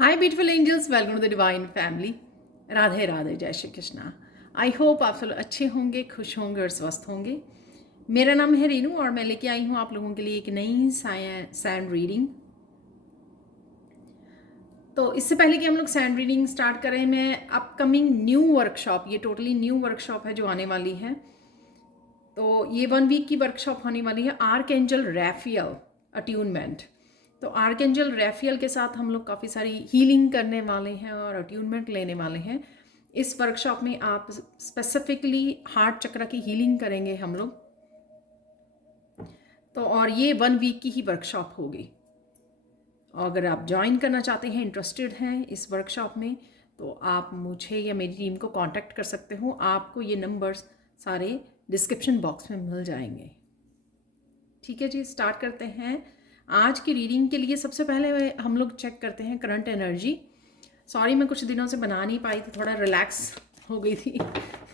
Hi beautiful angels, welcome to the divine family. Radhe Radhe, जय Shri Krishna. I hope आप सब अच्छे होंगे, खुश होंगे और स्वस्थ होंगे। मेरा नाम है रीनू और मैं लेके आई हूँ आप लोगों के लिए एक नई सैंड रीडिंग। तो इससे पहले कि हम लोग सैंड रीडिंग स्टार्ट करें, मैं अपकमिंग न्यू वर्कशॉप, ये टोटली न्यू वर्कशॉप है जो आने वाली है। तो ये 1 वीक की वर्कशॉप होने वाली है आर्कएंजल रैफियल अट्यूनमेंट। तो आर्कएंजल रैफियल के साथ हम लोग काफ़ी सारी हीलिंग करने वाले हैं और अट्यूनमेंट लेने वाले हैं। इस वर्कशॉप में आप स्पेसिफिकली हार्ट चक्र की हीलिंग करेंगे हम लोग। तो और ये 1 वीक की ही वर्कशॉप होगी। अगर आप ज्वाइन करना चाहते हैं, इंटरेस्टेड हैं इस वर्कशॉप में, तो आप मुझे या मेरी टीम को कांटेक्ट कर सकते हो। आपको ये नंबर्स सारे डिस्क्रिप्शन बॉक्स में मिल जाएंगे। ठीक है जी, स्टार्ट करते हैं। आज की रीडिंग के लिए सबसे पहले हम लोग चेक करते हैं करंट एनर्जी। सॉरी मैं कुछ दिनों से बना नहीं पाई थी, थोड़ा रिलैक्स हो गई थी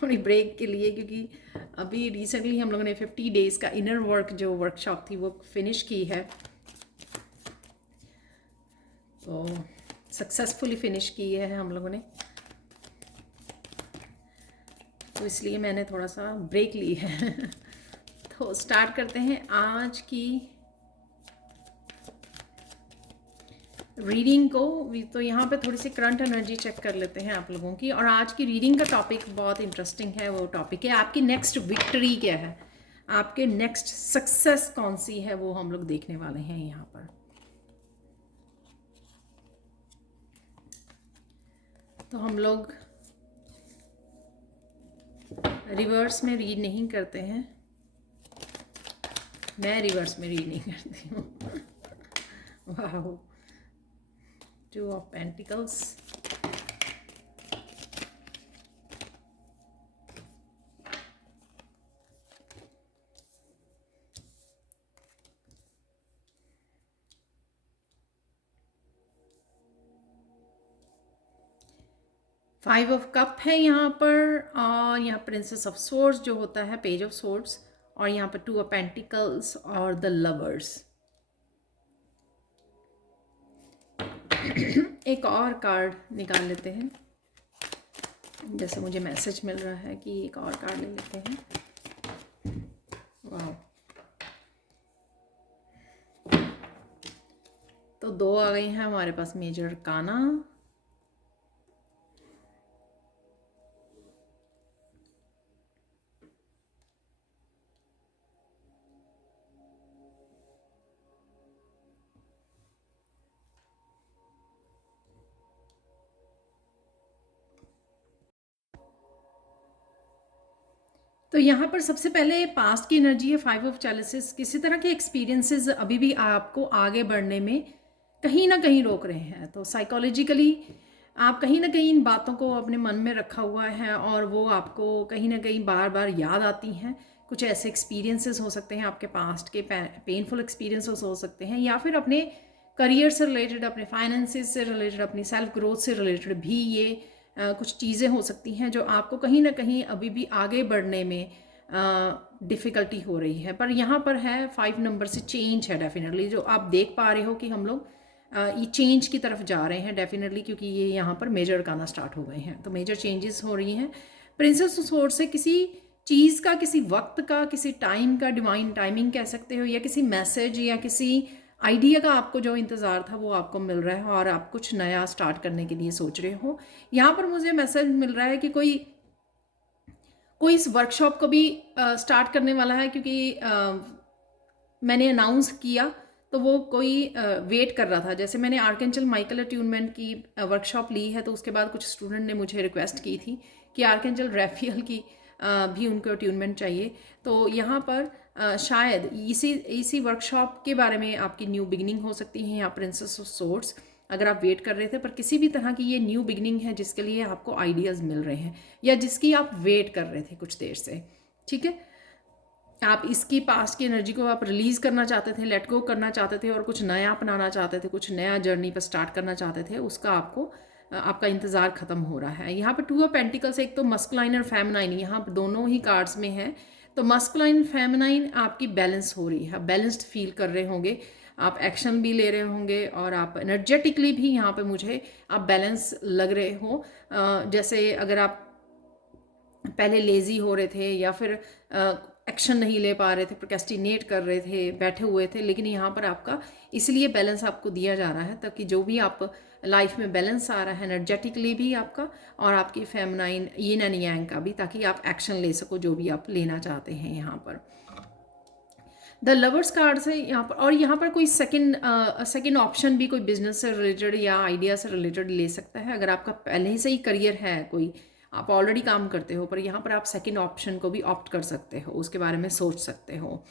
थोड़ी ब्रेक के लिए, क्योंकि अभी रिसेंटली हम लोगों ने 50 डेज़ का इनर वर्क जो वर्कशॉप थी वो फिनिश की है। तो सक्सेसफुली फिनिश की है हम लोगों ने, तो इसलिए मैंने थोड़ा सा ब्रेक ली है तो स्टार्ट करते हैं आज की रीडिंग को। तो यहाँ पे थोड़ी सी करंट एनर्जी चेक कर लेते हैं आप लोगों की। और आज की रीडिंग का टॉपिक बहुत इंटरेस्टिंग है। वो टॉपिक है आपकी नेक्स्ट विक्ट्री क्या है, आपके नेक्स्ट सक्सेस कौन सी है, वो हम लोग देखने वाले हैं यहाँ पर। तो हम लोग रिवर्स में रीड नहीं करते हैं, मैं रिवर्स में रीड नहीं करती हूँ वाह। 2 ऑफ पेंटिकल्स, 5 ऑफ कप है यहाँ पर, और यहाँ प्रिंसेस ऑफ सोर्ड्स जो होता है, पेज ऑफ सोर्ड्स, और यहाँ पर 2 ऑफ पेंटिकल्स और द लवर्स। एक और कार्ड निकाल लेते हैं, जैसे मुझे मैसेज मिल रहा है कि एक और कार्ड ले लेते हैं। वाह, तो 2 आ गई हैं हमारे पास मेजर काना। तो यहाँ पर सबसे पहले पास्ट की एनर्जी है 5 ऑफ चैलिसेस। किसी तरह के एक्सपीरियंसेस अभी भी आपको आगे बढ़ने में कहीं ना कहीं रोक रहे हैं। तो साइकोलॉजिकली आप कहीं ना कहीं इन बातों को अपने मन में रखा हुआ है और वो आपको कहीं ना कहीं बार बार याद आती हैं। कुछ ऐसे एक्सपीरियंसेस हो सकते हैं आपके पास्ट के, पेनफुल एक्सपीरियंसेस हो सकते हैं, या फिर अपने करियर से रिलेटेड, अपने फाइनेंसेस से रिलेटेड, अपनी सेल्फ ग्रोथ से रिलेटेड भी ये कुछ चीज़ें हो सकती हैं जो आपको कहीं ना कहीं अभी भी आगे बढ़ने में डिफ़िकल्टी हो रही है। पर यहाँ पर है 5 नंबर से चेंज है डेफिनेटली, जो आप देख पा रहे हो कि हम लोग ये चेंज की तरफ जा रहे हैं डेफिनेटली, क्योंकि ये यहाँ पर मेजर आना स्टार्ट हो गए हैं। तो मेजर चेंजेस हो रही हैं। प्रिंसेस ऑफ सोर्ड से किसी चीज़ का, किसी वक्त का, किसी टाइम का, डिवाइन टाइमिंग कह सकते हो, या किसी मैसेज या किसी आइडिया का आपको जो इंतज़ार था वो आपको मिल रहा है और आप कुछ नया स्टार्ट करने के लिए सोच रहे हो। यहाँ पर मुझे मैसेज मिल रहा है कि कोई इस वर्कशॉप को भी स्टार्ट करने वाला है, क्योंकि मैंने अनाउंस किया तो वो कोई वेट कर रहा था। जैसे मैंने आर्कएंजल माइकल अट्यूनमेंट की वर्कशॉप ली है, तो उसके बाद कुछ स्टूडेंट ने मुझे रिक्वेस्ट की थी कि आर्कएंजल रैफियल की भी उनको अट्यूनमेंट चाहिए। तो यहाँ पर शायद इसी वर्कशॉप के बारे में आपकी न्यू बिगिनिंग हो सकती है, या प्रिंसेस ऑफ सोर्ड्स अगर आप वेट कर रहे थे, पर किसी भी तरह की ये न्यू बिगिनिंग है जिसके लिए आपको आइडियाज़ मिल रहे हैं या जिसकी आप वेट कर रहे थे कुछ देर से। ठीक है, आप इसकी पास्ट की एनर्जी को आप रिलीज़ करना चाहते थे, लेट गो करना चाहते थे और कुछ नया अपनाना चाहते थे, कुछ नया जर्नी पर स्टार्ट करना चाहते थे। उसका आपको आपका इंतज़ार ख़त्म हो रहा है। यहाँ पर 2 ऑफ पेंटिकल्स, एक तो मस्कुलाइन और फेमिनाइन, यहाँ पर दोनों ही कार्ड्स में है। तो मस्कुलाइन फेमिनाइन आपकी बैलेंस हो रही है, बैलेंस्ड फील कर रहे होंगे। आप एक्शन भी ले रहे होंगे और आप एनर्जेटिकली भी यहाँ पे मुझे आप बैलेंस लग रहे हो। जैसे अगर आप पहले लेज़ी हो रहे थे या फिर एक्शन नहीं ले पा रहे थे, प्रोक्रेस्टिनेट कर रहे थे, बैठे हुए थे, लेकिन यहाँ पर आपका इसलिए बैलेंस आपको दिया जा रहा है ताकि जो भी आप लाइफ में बैलेंस आ रहा है एनर्जेटिकली भी आपका और आपकी फेमिनाइन यिन एंड यांग का भी, ताकि आप एक्शन ले सको जो भी आप लेना चाहते हैं यहाँ पर। द लवर्स कार्ड से यहाँ पर, और यहाँ पर कोई सेकंड ऑप्शन भी कोई बिजनेस से रिलेटेड या आइडिया से रिलेटेड ले सकता है। अगर आपका पहले से ही करियर है, कोई आप ऑलरेडी काम करते हो, पर यहाँ पर आप सेकंड ऑप्शन को भी ऑप्ट कर सकते हो, उसके बारे में सोच सकते हो।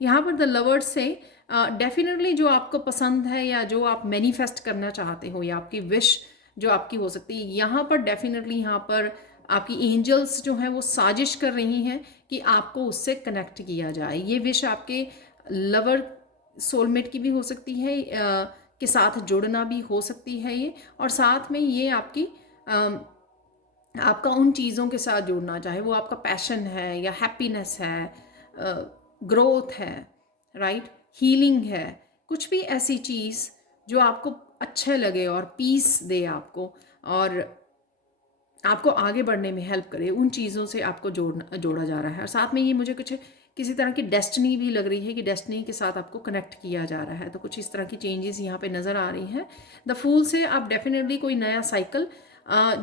यहाँ पर द लवर्स से डेफिनेटली जो आपको पसंद है या जो आप मैनिफेस्ट करना चाहते हो या आपकी विश जो आपकी हो सकती है, यहाँ पर डेफिनेटली यहाँ पर आपकी एंजल्स जो हैं वो साजिश कर रही हैं कि आपको उससे कनेक्ट किया जाए। ये विश आपके लवर सोलमेट की भी हो सकती है, के साथ जुड़ना भी हो सकती है ये, और साथ में ये आपकी आपका उन चीज़ों के साथ जुड़ना, चाहे वो आपका पैशन है या हैप्पीनेस है, ग्रोथ है, राइट, हीलिंग है, कुछ भी ऐसी चीज़ जो आपको अच्छे लगे और पीस दे आपको और आपको आगे बढ़ने में हेल्प करे, उन चीज़ों से आपको जोड़ा जा रहा है। और साथ में ये मुझे कुछ किसी तरह की डेस्टिनी भी लग रही है कि डेस्टिनी के साथ आपको कनेक्ट किया जा रहा है, तो कुछ इस तरह की चेंजेस यहाँ पे नज़र आ रही हैं। द फूल से आप डेफिनेटली कोई नया साइकिल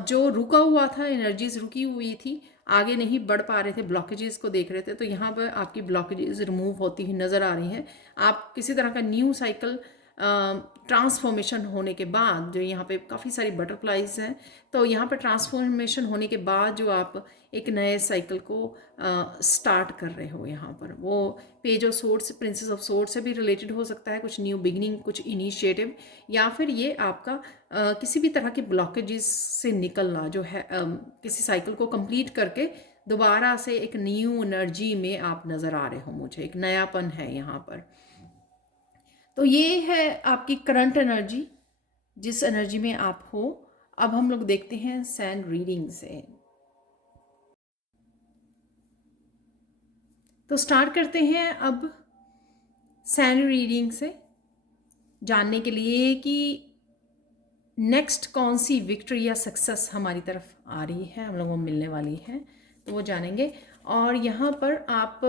जो रुका हुआ था, एनर्जीज रुकी हुई थी, आगे नहीं बढ़ पा रहे थे, ब्लॉकेजेस को देख रहे थे, तो यहाँ पर आपकी ब्लॉकेजेस रिमूव होती हुई नज़र आ रही हैं। आप किसी तरह का न्यू साइकिल ट्रांसफॉर्मेशन होने के बाद, जो यहाँ पे काफ़ी सारी बटरफ्लाइज हैं, तो यहाँ पर ट्रांसफॉर्मेशन होने के बाद जो आप एक नए साइकिल को स्टार्ट कर रहे हो, यहाँ पर वो page of swords, princess of swords से भी रिलेटेड हो सकता है, कुछ न्यू बिगनिंग, कुछ इनिशिएटिव, या फिर ये आपका किसी भी तरह के ब्लॉकेजेस से निकलना जो है, किसी साइकिल को कंप्लीट करके दोबारा से एक न्यू एनर्जी में आप नज़र आ रहे हो, मुझे एक नयापन है यहाँ पर। तो ये है आपकी करंट एनर्जी, जिस एनर्जी में आप हो। अब हम लोग देखते हैं सैंड रीडिंग से। तो स्टार्ट करते हैं अब सैंड रीडिंग से, जानने के लिए कि नेक्स्ट कौन सी विक्ट्री या सक्सेस हमारी तरफ आ रही है, हम लोगों को मिलने वाली है, तो वो जानेंगे। और यहाँ पर आप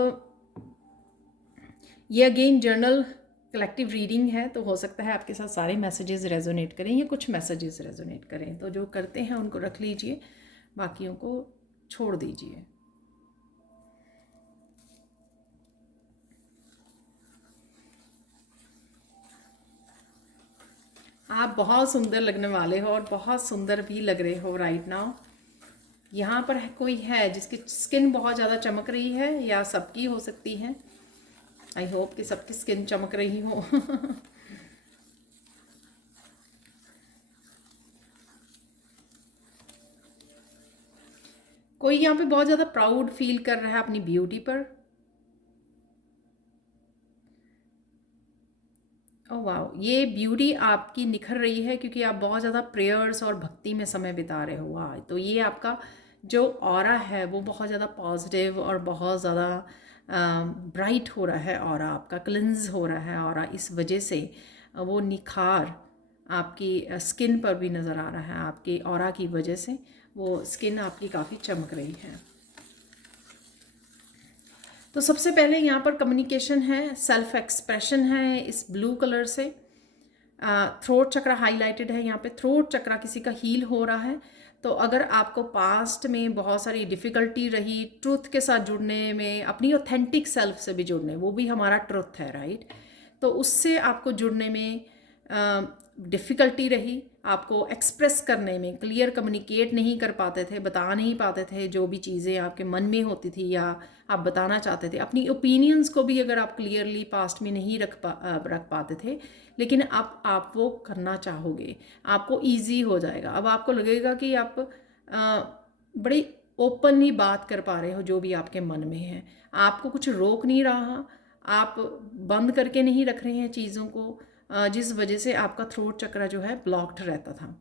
ये अगेन जर्नल कलेक्टिव रीडिंग है, तो हो सकता है आपके साथ सारे मैसेजेस रेजोनेट करें या कुछ मैसेजेस रेजोनेट करें, तो जो करते हैं उनको रख लीजिए, बाकियों को छोड़ दीजिए। आप बहुत सुंदर लगने वाले हो और बहुत सुंदर भी लग रहे हो राइट नाउ। यहाँ पर कोई है जिसकी स्किन बहुत ज़्यादा चमक रही है, या सबकी हो सकती है, आई होप कि सबकी स्किन चमक रही हो। कोई यहाँ पे बहुत ज़्यादा प्राउड फील कर रहा है अपनी ब्यूटी पर। ओह वाह, ये ब्यूटी आपकी निखर रही है क्योंकि आप बहुत ज़्यादा प्रेयर्स और भक्ति में समय बिता रहे हो। वाह, तो ये आपका जो ऑरा है वो बहुत ज़्यादा पॉजिटिव और बहुत ज़्यादा ब्राइट हो रहा है, ऑरा आपका क्लिंज हो रहा है ऑरा, इस वजह से वो निखार आपकी स्किन पर भी नज़र आ रहा है। आपके ऑरा की वजह से वो स्किन आपकी काफ़ी चमक रही है। तो सबसे पहले यहाँ पर कम्युनिकेशन है, सेल्फ एक्सप्रेशन है इस ब्लू कलर से। थ्रोट चक्रा हाईलाइटेड है यहाँ पे, थ्रोट चक्रा किसी का हील हो रहा है। तो अगर आपको पास्ट में बहुत सारी डिफ़िकल्टी रही ट्रुथ के साथ जुड़ने में, अपनी ऑथेंटिक सेल्फ से भी जुड़ने, वो भी हमारा ट्रुथ है राइट, तो उससे आपको जुड़ने में डिफ़िकल्टी रही, आपको एक्सप्रेस करने में, क्लियर कम्युनिकेट नहीं कर पाते थे, बता नहीं पाते थे जो भी चीज़ें आपके मन में होती थी या आप बताना चाहते थे। अपनी ओपिनियंस को भी अगर आप क्लियरली पास्ट में नहीं रख पाते थे, लेकिन अब आप वो करना चाहोगे, आपको ईजी हो जाएगा। अब आपको लगेगा कि आप बड़ी ओपनली बात कर पा रहे हो जो भी आपके मन में है, आपको कुछ रोक नहीं रहा, आप बंद करके नहीं रख रहे हैं चीज़ों को, जिस वजह से आपका थ्रोट चक्र जो है ब्लॉक्ड रहता था।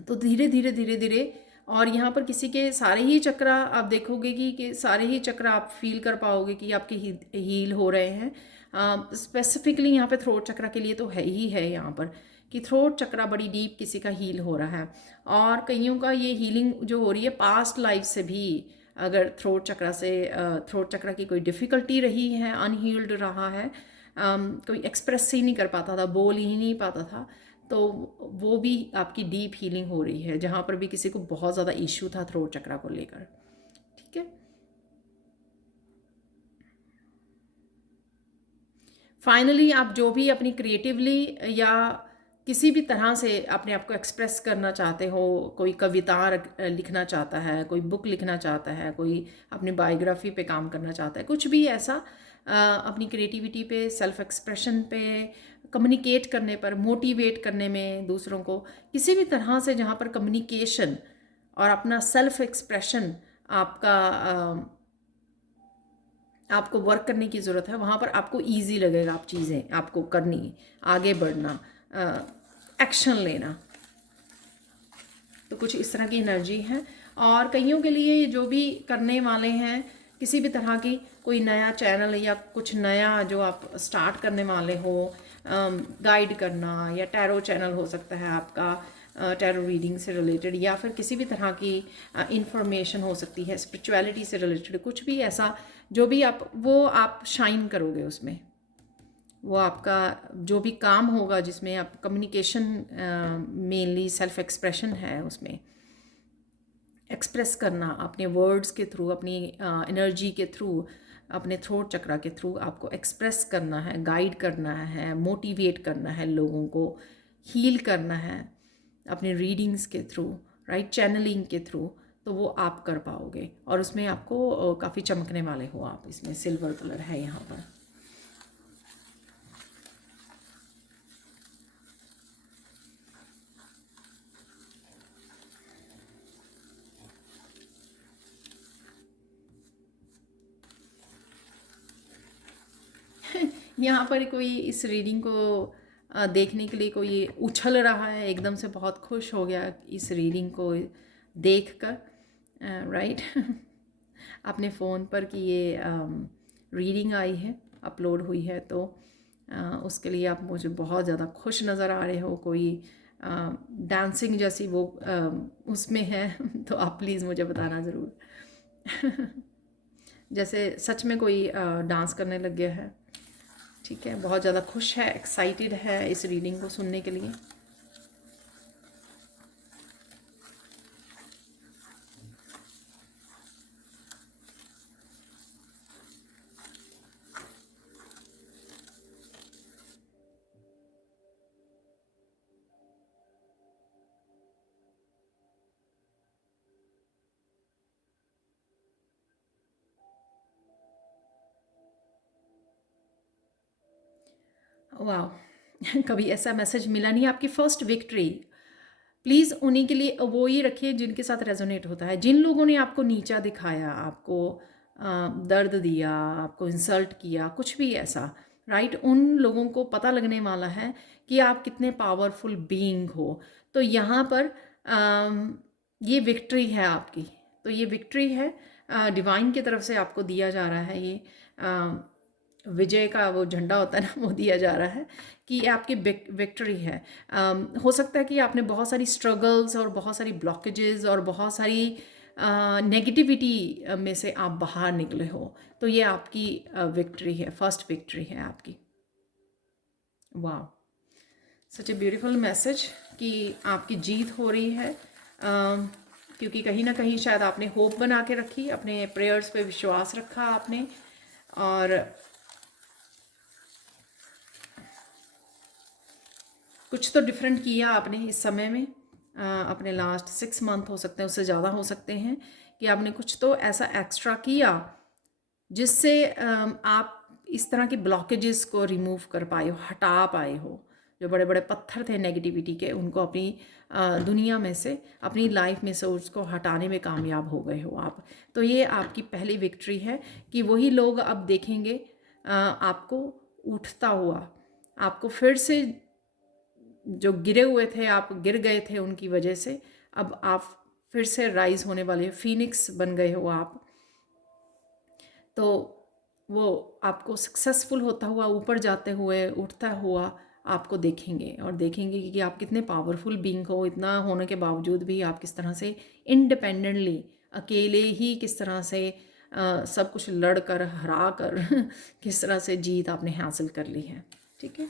तो धीरे धीरे धीरे धीरे, और यहाँ पर किसी के सारे ही चक्र आप देखोगे कि सारे ही चक्र आप फील कर पाओगे कि आपके हील हो रहे हैं। स्पेसिफिकली यहाँ पे थ्रोट चक्रा के लिए तो है ही है यहाँ पर कि थ्रोट चक्रा बड़ी डीप किसी का हील हो रहा है, और कईयों का ये हीलिंग जो हो रही है पास्ट लाइफ से भी, अगर थ्रोट चक्रा की कोई डिफ़िकल्टी रही है, अनहील्ड रहा है, कोई एक्सप्रेस ही नहीं कर पाता था, बोल ही नहीं पाता था, तो वो भी आपकी डीप हीलिंग हो रही है, जहाँ पर भी किसी को बहुत ज़्यादा इश्यू था थ्रोट चक्रा को लेकर। ठीक है, फाइनली आप जो भी अपनी क्रिएटिवली या किसी भी तरह से अपने आप को एक्सप्रेस करना चाहते हो, कोई कविता लिखना चाहता है, कोई बुक लिखना चाहता है, कोई अपनी बायोग्राफी पे काम करना चाहता है, कुछ भी ऐसा अपनी क्रिएटिविटी पे, सेल्फ एक्सप्रेशन पे, कम्युनिकेट करने पर, मोटिवेट करने में दूसरों को, किसी भी तरह से जहाँ पर कम्युनिकेशन और अपना सेल्फ एक्सप्रेशन आपका आपको वर्क करने की ज़रूरत है, वहाँ पर आपको ईजी लगेगा आप चीज़ें आपको करनी, आगे बढ़ना, एक्शन लेना। तो कुछ इस तरह की एनर्जी है। और कईयों के लिए जो भी करने वाले हैं किसी भी तरह की कोई नया चैनल या कुछ नया जो आप स्टार्ट करने वाले हो, गाइड करना, या टैरो चैनल हो सकता है आपका, टैरो रीडिंग से रिलेटेड, या फिर किसी भी तरह की इंफॉर्मेशन हो सकती है स्पिरिचुअलिटी से रिलेटेड, कुछ भी ऐसा जो भी आप शाइन करोगे उसमें, वो आपका जो भी काम होगा जिसमें आप कम्युनिकेशन, मेनली सेल्फ एक्सप्रेशन है, उसमें एक्सप्रेस करना अपने वर्ड्स के थ्रू, अपनी एनर्जी के थ्रू, अपने थ्रोट चक्रा के थ्रू आपको एक्सप्रेस करना है, गाइड करना है, मोटिवेट करना है, लोगों को हील करना है अपने रीडिंग्स के थ्रू, राइट, चैनलिंग के थ्रू, तो वो आप कर पाओगे। और उसमें आपको काफ़ी चमकने वाले हो आप, इसमें सिल्वर कलर है यहाँ पर। यहाँ पर कोई इस रीडिंग को देखने के लिए कोई उछल रहा है, एकदम से बहुत खुश हो गया इस रीडिंग को देखकर, राइट। अपने फ़ोन पर कि ये रीडिंग आई है, अपलोड हुई है, तो उसके लिए आप मुझे बहुत ज़्यादा खुश नज़र आ रहे हो, कोई डांसिंग जैसी वो उसमें है। तो आप प्लीज़ मुझे बताना ज़रूर। जैसे सच में कोई डांस करने लग गया है। ठीक है, बहुत ज़्यादा खुश है, एक्साइटेड है इस रीडिंग को सुनने के लिए। वाह। कभी ऐसा मैसेज मिला नहीं। आपकी फर्स्ट विक्ट्री, प्लीज़ उन्हीं के लिए वो ही रखिए जिनके साथ रेजोनेट होता है। जिन लोगों ने आपको नीचा दिखाया, आपको दर्द दिया, आपको इंसल्ट किया, कुछ भी ऐसा, राइट, उन लोगों को पता लगने वाला है कि आप कितने पावरफुल बीइंग हो। तो यहाँ पर ये विक्ट्री है आपकी। तो ये विक्ट्री है, डिवाइन की तरफ से आपको दिया जा रहा है, ये विजय का वो झंडा होता है ना, वो दिया जा रहा है कि ये आपकी विक्ट्री है। हो सकता है कि आपने बहुत सारी स्ट्रगल्स और बहुत सारी ब्लॉकेजेस और बहुत सारी नेगेटिविटी में से आप बाहर निकले हो, तो ये आपकी विक्ट्री है, फर्स्ट विक्ट्री है आपकी। वाह, सच ए ब्यूटीफुल मैसेज कि आपकी जीत हो रही है, क्योंकि कहीं ना कहीं शायद आपने होप बना के रखी, अपने प्रेयर्स पे विश्वास रखा आपने, और कुछ तो डिफरेंट किया आपने इस समय में। अपने लास्ट 6 मंथ हो सकते हैं, उससे ज़्यादा हो सकते हैं, कि आपने कुछ तो ऐसा एक्स्ट्रा किया जिससे आप इस तरह के ब्लॉकेजेस को रिमूव कर पाए हो, हटा पाए हो। जो बड़े बड़े पत्थर थे नेगेटिविटी के, उनको अपनी दुनिया में से, अपनी लाइफ में से उसको हटाने में कामयाब हो गए हो आप। तो ये आपकी पहली विक्ट्री है कि वही लोग अब देखेंगे आपको उठता हुआ, आपको फिर से, जो गिरे हुए थे, आप गिर गए थे उनकी वजह से, अब आप फिर से राइज होने वाले हो, फीनिक्स बन गए हो आप। तो वो आपको सक्सेसफुल होता हुआ, ऊपर जाते हुए, उठता हुआ आपको देखेंगे, और देखेंगे कि आप कितने पावरफुल बीइंग हो। इतना होने के बावजूद भी आप किस तरह से इंडिपेंडेंटली, अकेले ही किस तरह से सब कुछ लड़ कर, हरा कर किस तरह से जीत आपने हासिल कर ली है। ठीक है।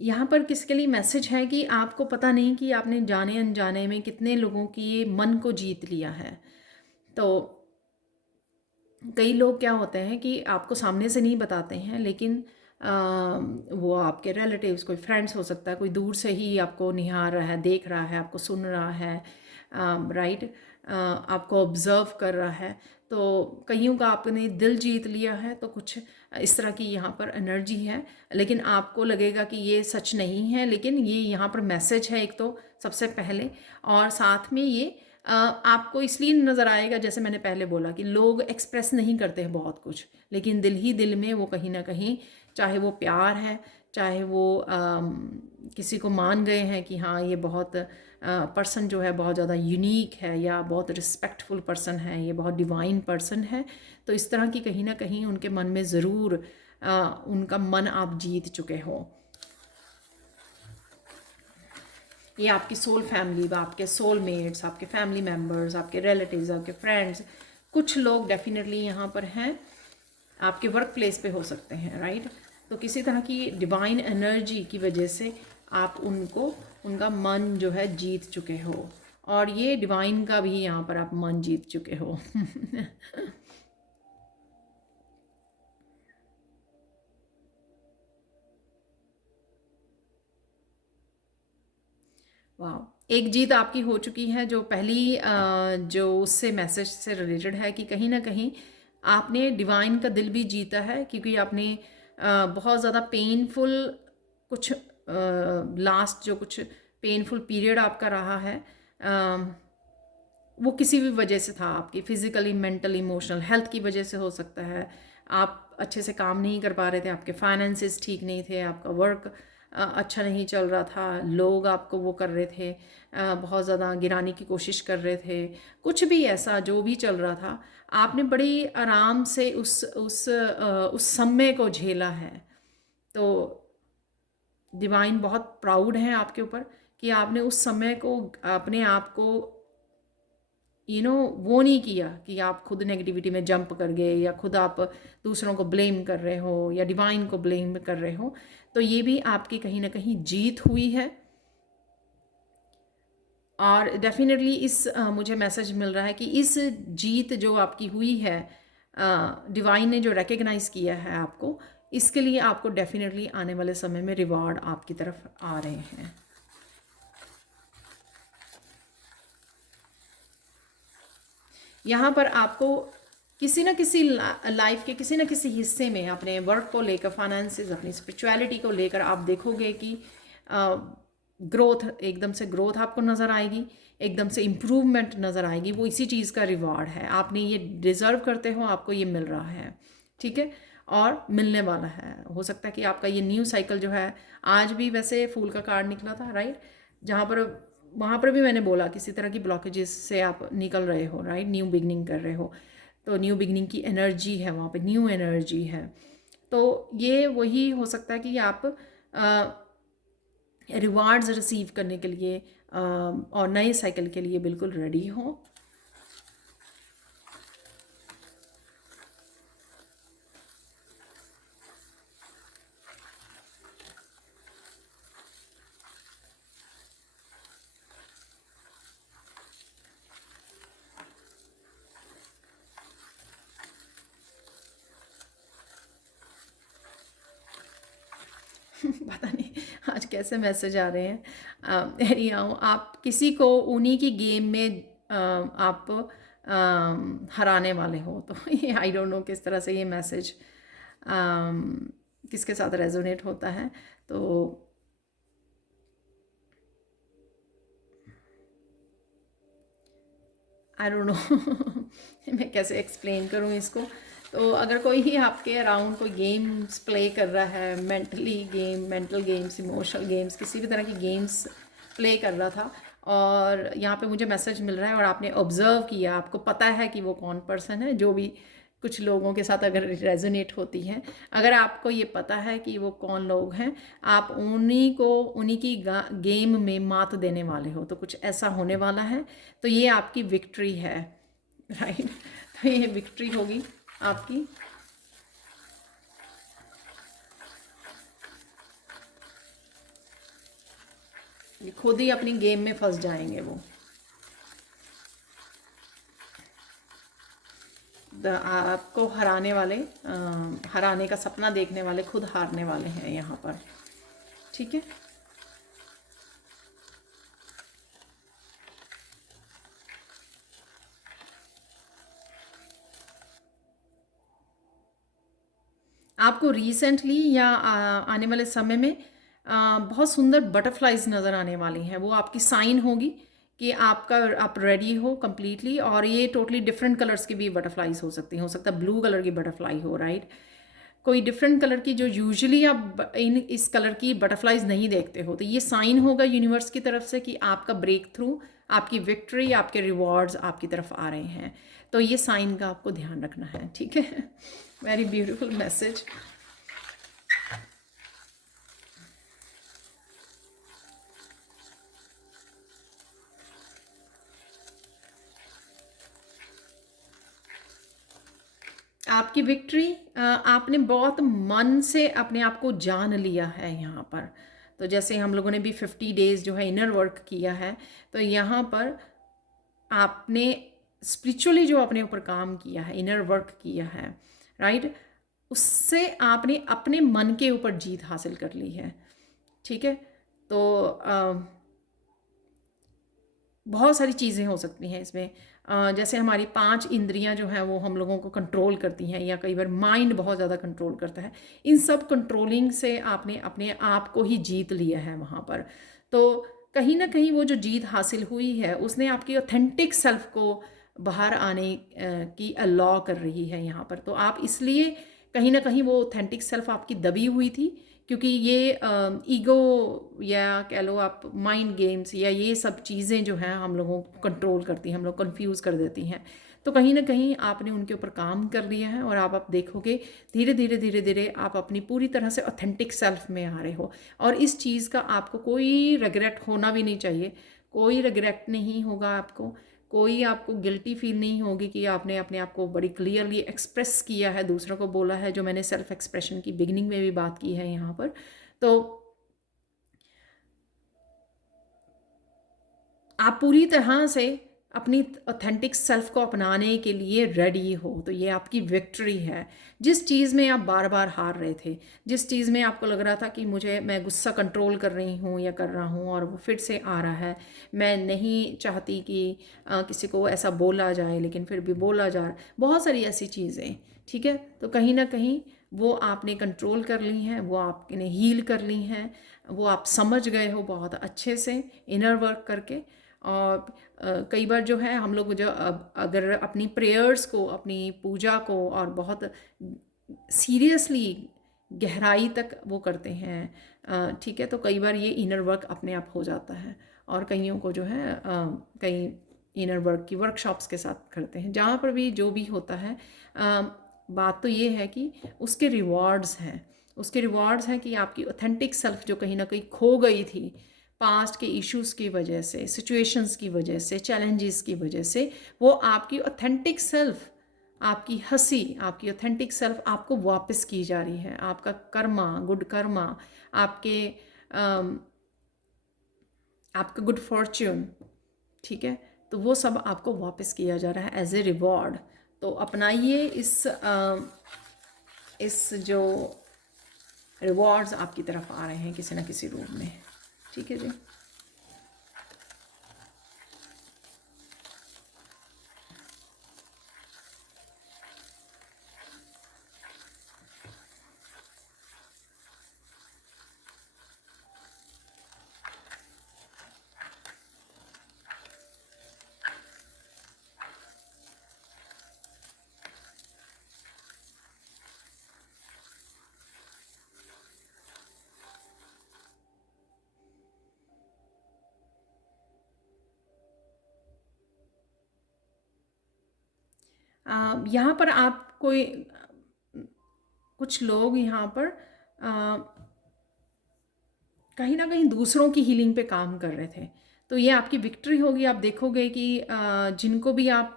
यहाँ पर किसके लिए मैसेज है कि आपको पता नहीं कि आपने जाने अनजाने में कितने लोगों की ये मन को जीत लिया है। तो कई लोग क्या होते हैं कि आपको सामने से नहीं बताते हैं, लेकिन वो आपके रिलेटिव्स, कोई फ्रेंड्स हो सकता है, कोई दूर से ही आपको निहार रहा है, देख रहा है, आपको सुन रहा है, राइट, आपको ऑब्ज़र्व कर रहा है। तो कईयों का आपने दिल जीत लिया है, तो कुछ इस तरह की यहाँ पर एनर्जी है। लेकिन आपको लगेगा कि ये सच नहीं है, लेकिन ये यहाँ पर मैसेज है एक तो सबसे पहले, और साथ में ये आपको इसलिए नज़र आएगा, जैसे मैंने पहले बोला कि लोग एक्सप्रेस नहीं करते हैं बहुत कुछ, लेकिन दिल ही दिल में वो कहीं ना कहीं, चाहे वो प्यार है, चाहे वो किसी को मान गए हैं कि हाँ ये बहुत पर्सन जो है बहुत ज़्यादा यूनिक है, या बहुत रिस्पेक्टफुल पर्सन है, ये बहुत डिवाइन पर्सन है, तो इस तरह की कहीं ना कहीं उनके मन में ज़रूर उनका मन आप जीत चुके हो। ये आपकी सोल फैमिली, आपके सोलमेट्स, आपके फैमिली मेम्बर्स, आपके रिलेटिव्स, आपके फ्रेंड्स, कुछ लोग डेफिनेटली यहाँ पर हैं, आपके वर्क प्लेस पे हो सकते हैं, राइट। तो किसी तरह की डिवाइन एनर्जी की वजह से आप उनको, उनका मन जो है जीत चुके हो, और ये डिवाइन का भी यहाँ पर आप मन जीत चुके हो। वाह, एक जीत आपकी हो चुकी है, जो पहली जो उससे मैसेज से रिलेटेड है कि कहीं ना कहीं आपने डिवाइन का दिल भी जीता है, क्योंकि आपने बहुत ज़्यादा पेनफुल कुछ लास्ट जो कुछ पेनफुल पीरियड आपका रहा है, वो किसी भी वजह से था, आपकी फिजिकली, मेंटली, इमोशनल हेल्थ की वजह से हो सकता है। आप अच्छे से काम नहीं कर पा रहे थे, आपके फाइनेंसेस ठीक नहीं थे, आपका वर्क अच्छा नहीं चल रहा था, लोग आपको वो कर रहे थे, बहुत ज़्यादा गिराने की कोशिश कर रहे थे, कुछ भी ऐसा जो भी चल रहा था, आपने बड़ी आराम से उस समय को झेला है। तो डिवाइन बहुत प्राउड है आपके ऊपर कि आपने उस समय को, अपने आप को वो नहीं किया कि आप खुद नेगेटिविटी में जंप कर गए, या खुद आप दूसरों को ब्लेम कर रहे हो, या डिवाइन को ब्लेम कर रहे हो। तो ये भी आपकी कहीं ना कहीं जीत हुई है। और डेफिनेटली मुझे मैसेज मिल रहा है कि इस जीत जो आपकी हुई है, डिवाइन ने जो रिकग्नाइज़ किया है आपको, इसके लिए आपको डेफिनेटली आने वाले समय में रिवार्ड आपकी तरफ आ रहे हैं। यहाँ पर आपको किसी न किसी लाइफ के किसी न किसी हिस्से में, अपने वर्क को लेकर, फाइनेंसेस, अपनी स्पिरिचुअलिटी को लेकर, आप देखोगे कि ग्रोथ, एकदम से ग्रोथ आपको नज़र आएगी, एकदम से इम्प्रूवमेंट नज़र आएगी। वो इसी चीज़ का रिवार्ड है, आपने ये डिज़र्व करते हो, आपको ये मिल रहा है, ठीक है, और मिलने वाला है। हो सकता है कि आपका ये न्यू साइकिल जो है, आज भी वैसे फूल का कार्ड निकला था, राइट, जहाँ पर, वहाँ पर भी मैंने बोला किसी तरह की ब्लॉकेजेस से आप निकल रहे हो, राइट, न्यू बिगनिंग कर रहे हो। तो न्यू बिगनिंग की एनर्जी है वहाँ पे, न्यू एनर्जी है। तो ये वही हो सकता है कि आप रिवार्ड्स रिसीव करने के लिए और नए साइकिल के लिए बिल्कुल रेडी हो। पता नहीं आज कैसे मैसेज आ रहे हैं। एनीहाउ, आप किसी को उन्हीं की गेम में आप हराने वाले हो, तो ये आई डोंट नो किस तरह से ये मैसेज किसके साथ रेजोनेट होता है। तो आई डोंट नो मैं कैसे एक्सप्लेन करूँ इसको। तो अगर कोई ही आपके अराउंड कोई गेम्स प्ले कर रहा है, मेंटल गेम्स, इमोशनल गेम्स, किसी भी तरह की गेम्स प्ले कर रहा था, और यहाँ पे मुझे मैसेज मिल रहा है और आपने ऑब्ज़र्व किया, आपको पता है कि वो कौन पर्सन है, जो भी कुछ लोगों के साथ अगर रेजोनेट होती हैं, अगर आपको ये पता है कि वो कौन लोग हैं, आप उन्हीं की गेम में मात देने वाले हो, तो कुछ ऐसा होने वाला है। तो ये आपकी विक्ट्री है, राइट। तो ये विक्ट्री होगी आपकी। ये खुद ही अपनी गेम में फंस जाएंगे वो। आपको हराने वाले, हराने का सपना देखने वाले खुद हारने वाले हैं यहाँ पर, ठीक है। आपको रिसेंटली या आने वाले समय में बहुत सुंदर बटरफ्लाइज नज़र आने वाली हैं। वो आपकी साइन होगी कि आप रेडी हो कम्प्लीटली। और ये टोटली डिफरेंट कलर्स की भी बटरफ्लाइज हो सकती हैं। हो सकता है ब्लू कलर की बटरफ्लाई हो, राइट। कोई डिफरेंट कलर की जो यूजुअली आप इस कलर की बटरफ्लाइज नहीं देखते हो, तो ये साइन होगा यूनिवर्स की तरफ से कि आपका ब्रेक थ्रू, आपकी विक्ट्री, आपके रिवॉर्ड्स आपकी तरफ आ रहे हैं। तो ये साइन का आपको ध्यान रखना है, ठीक है। Very beautiful message. आपकी विक्ट्री, आपने बहुत मन से अपने आप को जान लिया है यहाँ पर। तो जैसे हम लोगों ने भी 50 डेज जो है इनर वर्क किया है, तो यहाँ पर आपने स्पिरिचुअली जो अपने ऊपर काम किया है, इनर वर्क किया है, राइट, उससे आपने अपने मन के ऊपर जीत हासिल कर ली है, ठीक है। तो बहुत सारी चीज़ें हो सकती हैं इसमें। जैसे हमारी 5 इंद्रियां जो हैं वो हम लोगों को कंट्रोल करती हैं, या कई बार माइंड बहुत ज़्यादा कंट्रोल करता है। इन सब कंट्रोलिंग से आपने अपने आप को ही जीत लिया है वहाँ पर। तो कहीं ना कहीं वो जो जीत हासिल हुई है, उसने आपकी ऑथेंटिक सेल्फ को बाहर आने की अलाउ कर रही है यहाँ पर। तो आप इसलिए कहीं ना कहीं वो ऑथेंटिक सेल्फ आपकी दबी हुई थी, क्योंकि ये ईगो या कह लो आप माइंड गेम्स या ये सब चीज़ें जो हैं हम लोगों को कंट्रोल करती हैं, हम लोग कंफ्यूज कर देती हैं। तो कहीं ना कहीं आपने उनके ऊपर काम कर लिया है, और आप देखोगे धीरे धीरे धीरे धीरे आप अपनी पूरी तरह से ऑथेंटिक सेल्फ में आ रहे हो। और इस चीज़ का आपको कोई रिग्रेट होना भी नहीं चाहिए। कोई रिग्रेट नहीं होगा आपको, कोई आपको गिल्टी फील नहीं होगी कि आपने अपने आप को बड़ी क्लियरली एक्सप्रेस किया है, दूसरों को बोला है, जो मैंने सेल्फ एक्सप्रेशन की बिगिनिंग में भी बात की है यहाँ पर। तो आप पूरी तरह से अपनी ऑथेंटिक सेल्फ को अपनाने के लिए रेडी हो, तो ये आपकी विक्ट्री है। जिस चीज़ में आप बार बार हार रहे थे, जिस चीज़ में आपको लग रहा था कि मैं गुस्सा कंट्रोल कर रही हूँ या कर रहा हूँ और वो फिर से आ रहा है, मैं नहीं चाहती कि किसी को ऐसा बोला जाए, लेकिन फिर भी बोला जा रहा, बहुत सारी ऐसी चीज़ें, ठीक है। तो कहीं ना कहीं वो आपने कंट्रोल कर ली हैं, वो आपने हील कर ली हैं, वो आप समझ गए हो बहुत अच्छे से इनर वर्क करके। और कई बार जो है हम लोग जो अगर अपनी प्रेयर्स को, अपनी पूजा को और बहुत सीरियसली गहराई तक वो करते हैं, ठीक है, तो कई बार ये इनर वर्क अपने आप हो जाता है। और कईयों को जो है कई इनर वर्क की वर्कशॉप्स के साथ करते हैं, जहाँ पर भी जो भी होता है। बात तो ये है कि उसके रिवॉर्ड्स हैं, उसके रिवॉर्ड्स हैं कि आपकी ऑथेंटिक सेल्फ जो कहीं ना कहीं खो गई थी पास्ट के इश्यूज़ की वजह से, सिचुएशंस की वजह से, चैलेंजेस की वजह से, वो आपकी ऑथेंटिक सेल्फ, आपकी हंसी, आपकी ऑथेंटिक सेल्फ आपको वापस की जा रही है। आपका कर्मा, गुड कर्मा, आपके आपका गुड फॉर्च्यून, ठीक है, तो वो सब आपको वापस किया जा रहा है एज ए रिवॉर्ड। तो अपनाइए इस जो रिवॉर्ड्स आपकी तरफ आ रहे हैं किसी ना किसी रूप में, ठीक है जी। यहाँ पर आप कोई कुछ लोग यहाँ पर कहीं ना कहीं दूसरों की हीलिंग पे काम कर रहे थे, तो ये आपकी विक्ट्री होगी। आप देखोगे कि जिनको भी आप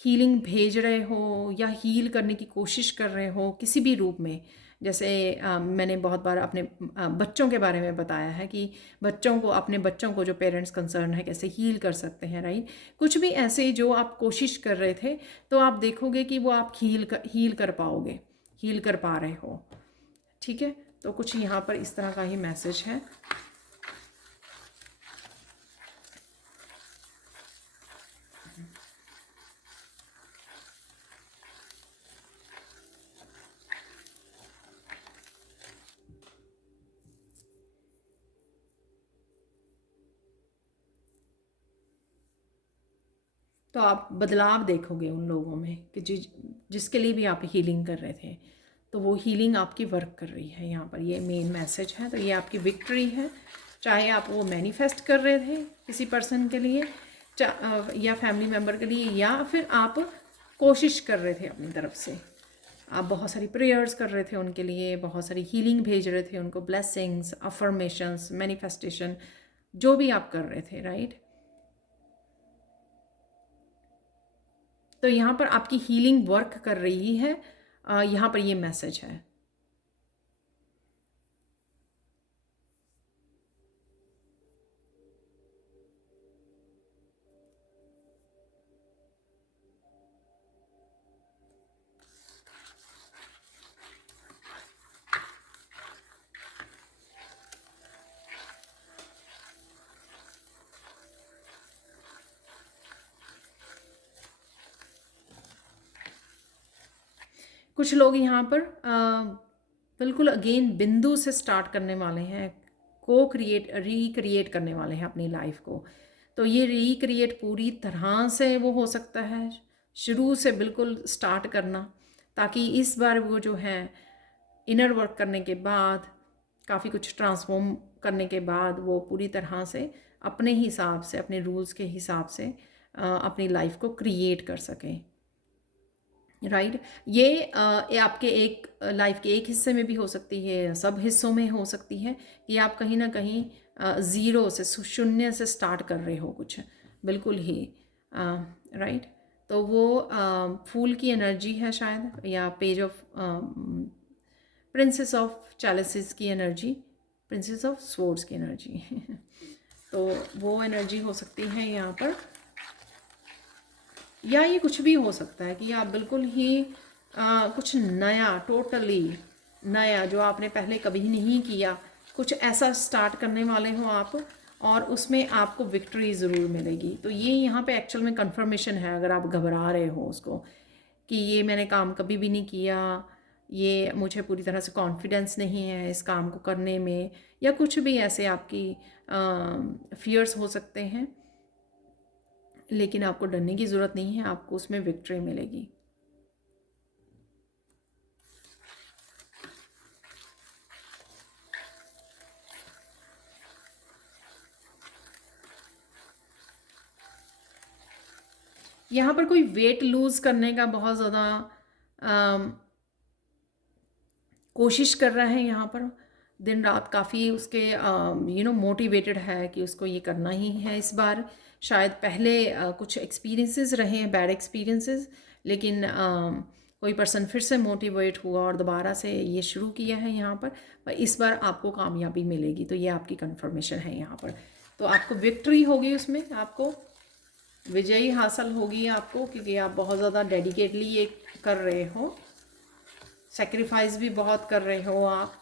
हीलिंग भेज रहे हो या हील करने की कोशिश कर रहे हो किसी भी रूप में, जैसे मैंने बहुत बार अपने बच्चों के बारे में बताया है कि बच्चों को, अपने बच्चों को जो पेरेंट्स कंसर्न है कैसे हील कर सकते हैं, राइट। कुछ भी ऐसे जो आप कोशिश कर रहे थे, तो आप देखोगे कि वो आप हील कर पाओगे, हील कर पा रहे हो, ठीक है। तो कुछ यहाँ पर इस तरह का ही मैसेज है। तो आप बदलाव देखोगे उन लोगों में कि जिसके लिए भी आप हीलिंग कर रहे थे, तो वो हीलिंग आपकी वर्क कर रही है। यहाँ पर ये मेन मैसेज है। तो ये आपकी विक्ट्री है, चाहे आप वो मैनिफेस्ट कर रहे थे किसी पर्सन के लिए या फैमिली मेम्बर के लिए, या फिर आप कोशिश कर रहे थे अपनी तरफ से, आप बहुत सारी प्रेयर्स कर रहे थे उनके लिए, बहुत सारी हीलिंग भेज रहे थे उनको, ब्लेसिंग्स, अफर्मेशंस, मैनिफेस्टेशन, जो भी आप कर रहे थे, राइट। तो यहाँ पर आपकी हीलिंग वर्क कर रही है। यहाँ पर ये मैसेज है। कुछ लोग यहाँ पर बिल्कुल अगेन बिंदु से स्टार्ट करने वाले हैं, रिक्रिएट करने वाले हैं अपनी लाइफ को। तो ये रिक्रिएट पूरी तरह से वो हो सकता है, शुरू से बिल्कुल स्टार्ट करना, ताकि इस बार वो जो है इनर वर्क करने के बाद, काफ़ी कुछ ट्रांसफॉर्म करने के बाद, वो पूरी तरह से अपने हिसाब से, अपने रूल्स के हिसाब से अपनी लाइफ को क्रिएट कर सकें, राइट। ये आपके एक लाइफ के एक हिस्से में भी हो सकती है, सब हिस्सों में हो सकती है कि आप कहीं ना कहीं ज़ीरो से, शून्य से स्टार्ट कर रहे हो कुछ, बिल्कुल ही, राइट। तो वो फूल की एनर्जी है शायद, या पेज ऑफ प्रिंसेस ऑफ चैलिसेस की एनर्जी, प्रिंसेस ऑफ स्वॉर्ड्स की एनर्जी तो वो एनर्जी हो सकती है यहाँ पर। या ये कुछ भी हो सकता है कि आप बिल्कुल ही कुछ नया, टोटली नया, जो आपने पहले कभी नहीं किया, कुछ ऐसा स्टार्ट करने वाले हो आप, और उसमें आपको विक्ट्री ज़रूर मिलेगी। तो ये यहाँ पे एक्चुअल में कंफर्मेशन है, अगर आप घबरा रहे हो उसको कि ये मैंने काम कभी भी नहीं किया, ये मुझे पूरी तरह से कॉन्फिडेंस नहीं है इस काम को करने में, या कुछ भी ऐसे आपकी फियर्स हो सकते हैं, लेकिन आपको डरने की ज़रूरत नहीं है, आपको उसमें विक्ट्री मिलेगी। यहाँ पर कोई वेट लूज़ करने का बहुत ज़्यादा कोशिश कर रहा है, यहाँ पर दिन रात काफ़ी उसके मोटिवेटेड है कि उसको ये करना ही है इस बार। शायद पहले कुछ एक्सपीरियंसेस रहे हैं, बैड एक्सपीरियंसेस, लेकिन कोई पर्सन फिर से मोटिवेट हुआ और दोबारा से ये शुरू किया है यहाँ पर इस बार आपको कामयाबी मिलेगी। तो ये आपकी कंफर्मेशन है यहाँ पर। तो आपको विक्ट्री होगी, उसमें आपको विजयी हासिल होगी आपको, क्योंकि आप बहुत ज़्यादा डेडिकेटली ये कर रहे हो, सेक्रीफाइस भी बहुत कर रहे हो आप।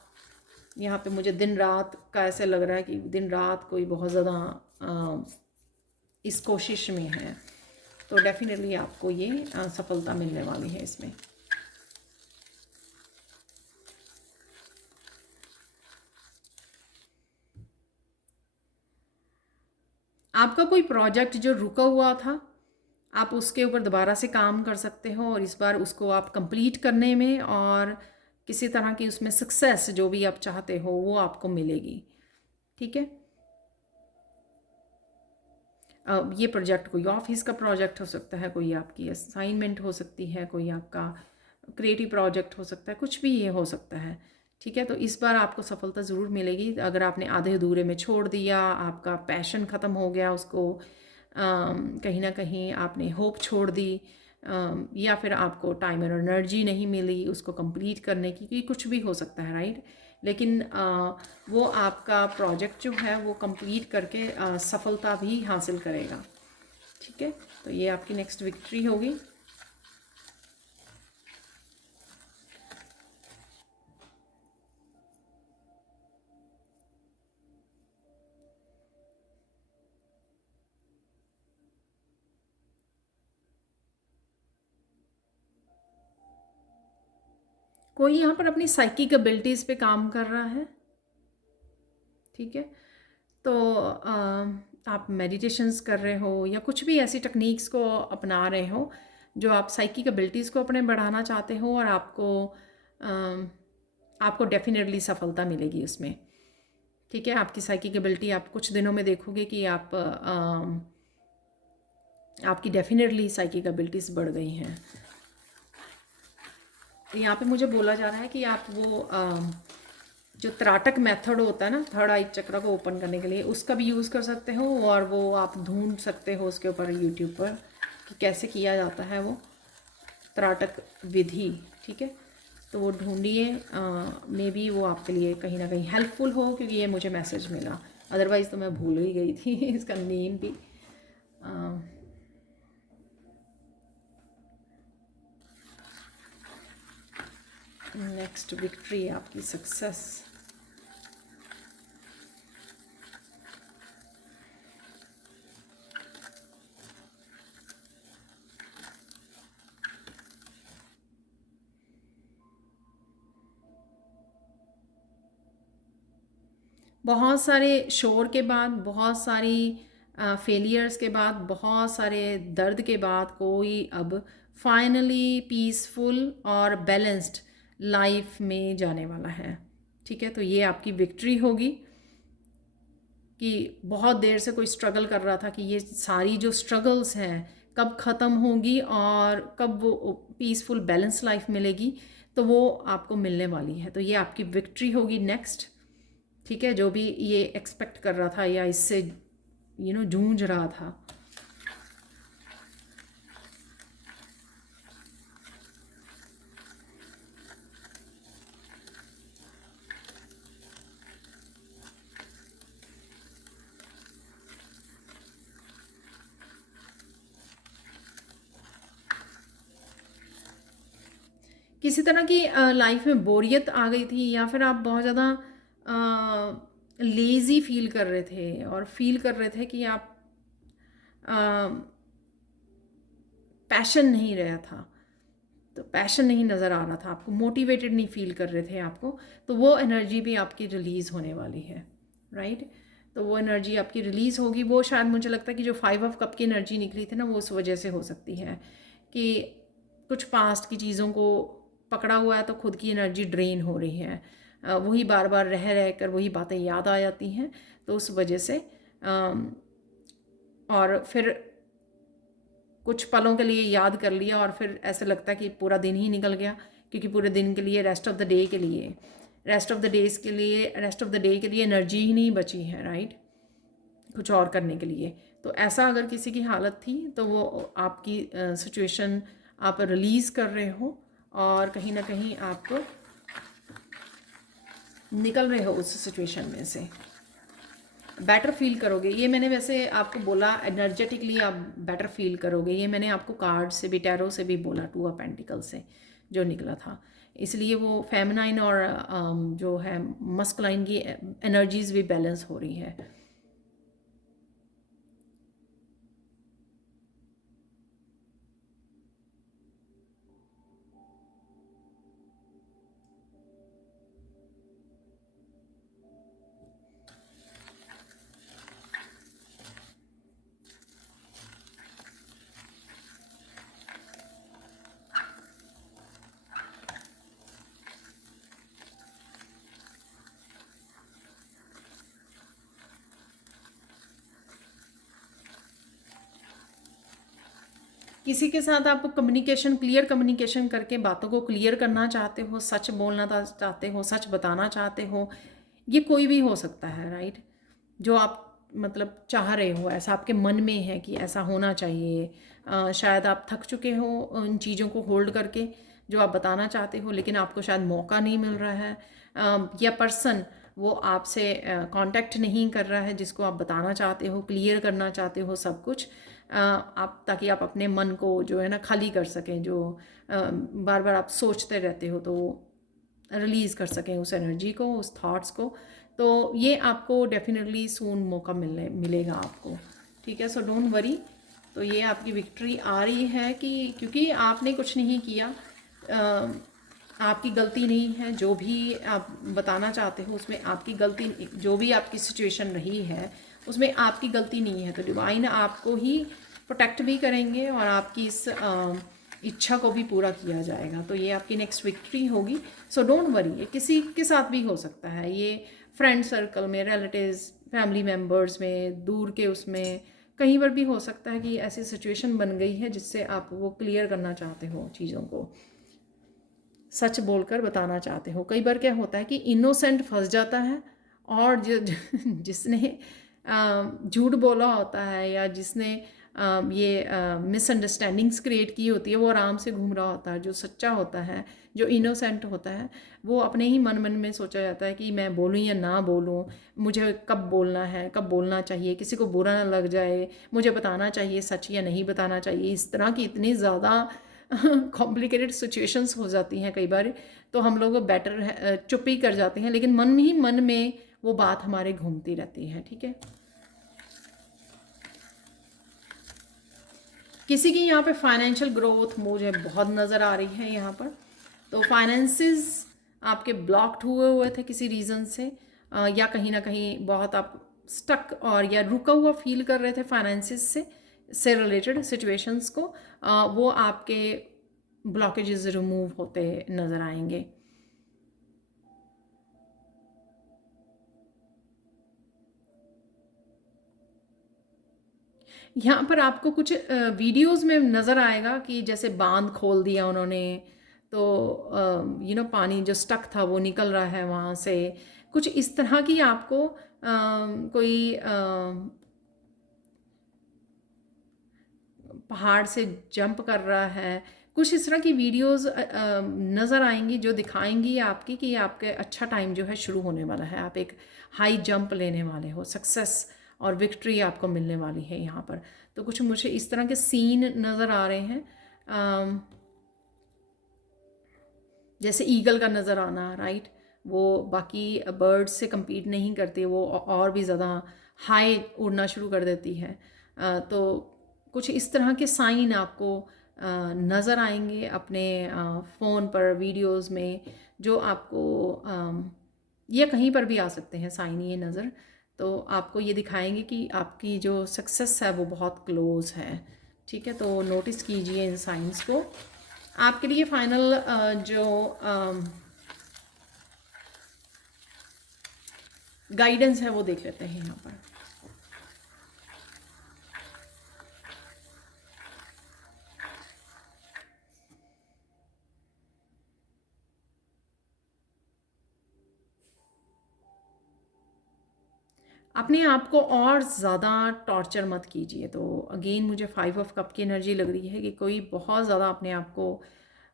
यहाँ पे मुझे दिन रात का ऐसे लग रहा है कि दिन रात कोई बहुत ज़्यादा इस कोशिश में है। तो डेफिनेटली आपको ये सफलता मिलने वाली है इसमें। आपका कोई प्रोजेक्ट जो रुका हुआ था, आप उसके ऊपर दोबारा से काम कर सकते हो, और इस बार उसको आप कंप्लीट करने में और किसी तरह की उसमें सक्सेस जो भी आप चाहते हो वो आपको मिलेगी, ठीक है। ये प्रोजेक्ट कोई ऑफिस का प्रोजेक्ट हो सकता है, कोई आपकी असाइनमेंट हो सकती है, कोई आपका क्रिएटिव प्रोजेक्ट हो सकता है, कुछ भी ये हो सकता है। ठीक है, तो इस बार आपको सफलता ज़रूर मिलेगी। अगर आपने आधे अधूरे में छोड़ दिया, आपका पैशन ख़त्म हो गया, उसको कहीं ना कहीं आपने होप छोड़ दी, या फिर आपको टाइम और एनर्जी नहीं मिली उसको कंप्लीट करने की, क्योंकि कुछ भी हो सकता है, राइट। लेकिन वो आपका प्रोजेक्ट जो है वो कंप्लीट करके सफलता भी हासिल करेगा। ठीक है, तो ये आपकी नेक्स्ट विक्ट्री होगी। कोई यहाँ पर अपनी साइकिक एबिलिटीज़ पे काम कर रहा है। ठीक है, तो आप मेडिटेशंस कर रहे हो या कुछ भी ऐसी टेक्निक्स को अपना रहे हो जो आप साइकिक एबिलिटीज़ को अपने बढ़ाना चाहते हो, और आपको डेफिनेटली सफलता मिलेगी उसमें। ठीक है, आपकी साइकिक एबिलिटी आप कुछ दिनों में देखोगे कि आपकी डेफिनेटली साइकिक एबिलिटीज़ बढ़ गई हैं। तो यहाँ पे मुझे बोला जा रहा है कि आप वो जो त्राटक मेथड होता है ना, थर्ड आई चक्र को ओपन करने के लिए, उसका भी यूज़ कर सकते हो, और वो आप ढूंढ सकते हो उसके ऊपर यूट्यूब पर कि कैसे किया जाता है वो त्राटक विधि। ठीक है, तो वो ढूंढिए, मे बी वो आपके लिए कहीं ना कहीं हेल्पफुल हो, क्योंकि ये मुझे मैसेज मिला, अदरवाइज़ तो मैं भूल ही गई थी इसका नेम भी। नेक्स्ट विक्ट्री आपकी सक्सेस। बहुत सारे शोर के बाद, बहुत सारी फेलियर्स के बाद, बहुत सारे दर्द के बाद कोई अब फाइनली पीसफुल और बैलेंस्ड लाइफ में जाने वाला है। ठीक है, तो ये आपकी विक्ट्री होगी कि बहुत देर से कोई स्ट्रगल कर रहा था कि ये सारी जो स्ट्रगल्स हैं कब ख़त्म होंगी और कब वो पीसफुल बैलेंस लाइफ मिलेगी, तो वो आपको मिलने वाली है। तो ये आपकी विक्ट्री होगी नेक्स्ट। ठीक है, जो भी ये एक्सपेक्ट कर रहा था या इससे जूझ रहा था। किसी तरह की लाइफ में बोरियत आ गई थी, या फिर आप बहुत ज़्यादा लेज़ी फील कर रहे थे, और फील कर रहे थे कि आप पैशन नहीं रहा था, तो पैशन नहीं नज़र आ रहा था आपको, मोटिवेटेड नहीं फील कर रहे थे आपको, तो वो एनर्जी भी आपकी रिलीज़ होने वाली है, राइट। तो वो एनर्जी आपकी रिलीज़ होगी। वो शायद मुझे लगता है कि जो 5 ऑफ कप की एनर्जी निकली थी ना, वो उस वजह से हो सकती है कि कुछ पास्ट की चीज़ों को पकड़ा हुआ है, तो खुद की एनर्जी ड्रेन हो रही है, वही बार बार रह रह कर वही बातें याद आ जाती हैं, तो उस वजह से और फिर कुछ पलों के लिए याद कर लिया, और फिर ऐसे लगता है कि पूरा दिन ही निकल गया, क्योंकि पूरे दिन के लिए रेस्ट ऑफ द डे के लिए रेस्ट ऑफ द डे के लिए एनर्जी ही नहीं बची है, राइट, कुछ और करने के लिए। तो ऐसा अगर किसी की हालत थी, तो वो आपकी सिचुएशन आप रिलीज़ कर रहे हो, और कहीं ना कहीं आप निकल रहे हो उस सिचुएशन में से, बेटर फील करोगे। ये मैंने वैसे आपको बोला एनर्जेटिकली आप बेटर फील करोगे, ये मैंने आपको कार्ड से भी, टैरो से भी बोला, 2 ऑफ पेंटिकल से जो निकला था, इसलिए वो फेमिनाइन और जो है मस्कुलाइन की एनर्जीज भी बैलेंस हो रही है। किसी के साथ आप कम्युनिकेशन, क्लियर कम्युनिकेशन करके बातों को क्लियर करना चाहते हो, सच बोलना चाहते हो, सच बताना चाहते हो, ये कोई भी हो सकता है, राइट। जो आप मतलब चाह रहे हो, ऐसा आपके मन में है कि ऐसा होना चाहिए। शायद आप थक चुके हो उन चीज़ों को होल्ड करके जो आप बताना चाहते हो, लेकिन आपको शायद मौका नहीं मिल रहा है, या पर्सन वो आपसे कांटेक्ट नहीं कर रहा है जिसको आप बताना चाहते हो, क्लियर करना चाहते हो सब कुछ, आप ताकि आप अपने मन को जो है ना खाली कर सकें, जो बार बार आप सोचते रहते हो तो रिलीज़ कर सकें उस एनर्जी को, उस थॉट्स को। तो ये आपको डेफिनेटली सून मौका मिलेगा आपको, ठीक है। So don't worry. तो ये आपकी विक्ट्री आ रही है कि क्योंकि आपने कुछ नहीं किया, आपकी गलती नहीं है, जो भी आप बताना चाहते हो उसमें आपकी गलती, जो भी आपकी सिचुएशन रही है उसमें आपकी गलती नहीं है। तो डिवाइन आपको ही प्रोटेक्ट भी करेंगे और आपकी इस इच्छा को भी पूरा किया जाएगा। तो ये आपकी नेक्स्ट विक्ट्री होगी। So don't worry. ये किसी के साथ भी हो सकता है, ये फ्रेंड सर्कल में, रिलेटिव्स, फैमिली मेम्बर्स में, दूर के उसमें कहीं पर भी हो सकता है कि ऐसी सिचुएशन बन गई है जिससे आप वो क्लियर करना चाहते हो, चीज़ों को सच बोलकर बताना चाहते हो। कई बार क्या होता है कि इनोसेंट फंस जाता है और जिसने झूठ बोला होता है या जिसने ये मिसअंडरस्टैंडिंग्स क्रिएट की होती है, वो आराम से घूम रहा होता है। जो सच्चा होता है, जो इनोसेंट होता है, वो अपने ही मन मन में सोचा जाता है कि मैं बोलूँ या ना बोलूँ, मुझे कब बोलना है, कब बोलना चाहिए, किसी को बुरा ना लग जाए, मुझे बताना चाहिए सच या नहीं बताना चाहिए। इस तरह की इतनी ज़्यादा कॉम्प्लिकेटेड सिचुएशंस हो जाती हैं कई बार, तो हम लोग बेटर है चुप ही कर जाते हैं, लेकिन मन ही मन में वो बात हमारे घूमती रहती है, ठीक है। किसी की यहाँ पे फाइनेंशियल ग्रोथ मुझे बहुत नज़र आ रही है यहाँ पर। तो फाइनेंसेस आपके ब्लॉक्ड हुए थे किसी रीज़न से, या कहीं ना कहीं बहुत आप स्टक और या रुका हुआ फील कर रहे थे फाइनेंसेस से रिलेटेड सिचुएशंस को, वो आपके ब्लॉकेजेस रिमूव होते नज़र आएंगे। यहाँ पर आपको कुछ वीडियोस में नज़र आएगा कि जैसे बांध खोल दिया उन्होंने, तो पानी जो स्टक था वो निकल रहा है वहाँ से, कुछ इस तरह की आपको कोई पहाड़ से जंप कर रहा है, कुछ इस तरह की वीडियोस नज़र आएंगी जो दिखाएंगी आपकी कि आपके अच्छा टाइम जो है शुरू होने वाला है, आप एक हाई जंप लेने वाले हो, सक्सेस और विक्ट्री आपको मिलने वाली है यहाँ पर। तो कुछ मुझे इस तरह के सीन नज़र आ रहे हैं, जैसे ईगल का नज़र आना, राइट। वो बाकी बर्ड्स से compete नहीं करती, वो और भी ज़्यादा हाई उड़ना शुरू कर देती है। तो कुछ इस तरह के साइन आपको नज़र आएंगे अपने फ़ोन पर, वीडियोस में, जो आपको या कहीं पर भी आ सकते हैं साइन ये नज़र। तो आपको ये दिखाएंगे कि आपकी जो सक्सेस है वो बहुत क्लोज है, ठीक है। तो नोटिस कीजिए इन साइंस को। आपके लिए फाइनल जो गाइडेंस है वो देख लेते हैं यहाँ पर। अपने आप को और ज़्यादा टॉर्चर मत कीजिए। तो अगेन मुझे 5 ऑफ कप की एनर्जी लग रही है कि कोई बहुत ज़्यादा अपने आप को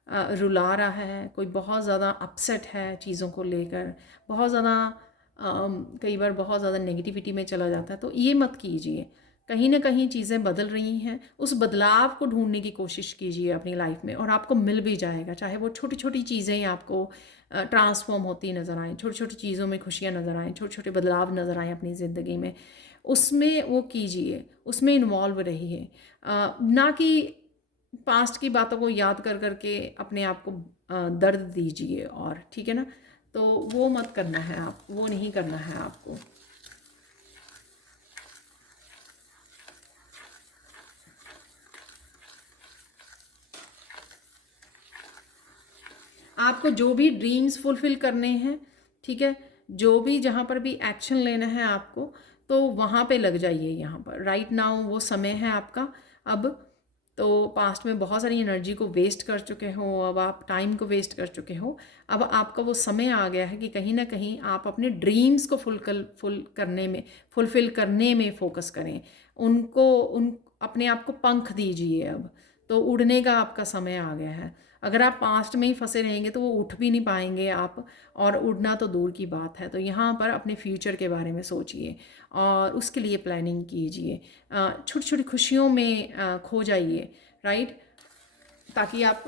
रुला रहा है, कोई बहुत ज़्यादा अपसेट है चीज़ों को लेकर, बहुत ज़्यादा कई बार बहुत ज़्यादा नेगेटिविटी में चला जाता है। तो ये मत कीजिए। कहीं ना कहीं चीज़ें बदल रही हैं, उस बदलाव को ढूंढने की कोशिश कीजिए अपनी लाइफ में और आपको मिल भी जाएगा। चाहे वो छोटी छोटी चीज़ें आपको ट्रांसफॉर्म होती नज़र आएँ, छोटी छोटी चीज़ों में खुशियाँ नज़र आएँ, छोटे छोटे बदलाव नज़र आएँ अपनी ज़िंदगी में, उसमें वो कीजिए, उसमें इन्वॉल्व रहिए। ना कि पास्ट की बातों को याद कर करके अपने आप को दर्द दीजिए, और ठीक है ना। तो वो मत करना है, आप वो नहीं करना है आपको। आपको जो भी ड्रीम्स फुलफिल करने हैं, ठीक है, जो भी जहाँ पर भी एक्शन लेना है आपको, तो वहाँ पे लग जाइए। यहाँ पर राइट नाउ वो समय है आपका। अब तो पास्ट में बहुत सारी एनर्जी को वेस्ट कर चुके हो, अब आप टाइम को वेस्ट कर चुके हो। अब आपका वो समय आ गया है कि कहीं ना कहीं आप अपने ड्रीम्स को फुलफ़िल करने में फ़ोकस करें। उन अपने आप को पंख दीजिए अब। तो उड़ने का आपका समय आ गया है। अगर आप पास्ट में ही फंसे रहेंगे तो वो उठ भी नहीं पाएंगे आप, और उड़ना तो दूर की बात है। तो यहाँ पर अपने फ्यूचर के बारे में सोचिए और उसके लिए प्लानिंग कीजिए। छोटी छोटी खुशियों में खो जाइए, राइट, ताकि आप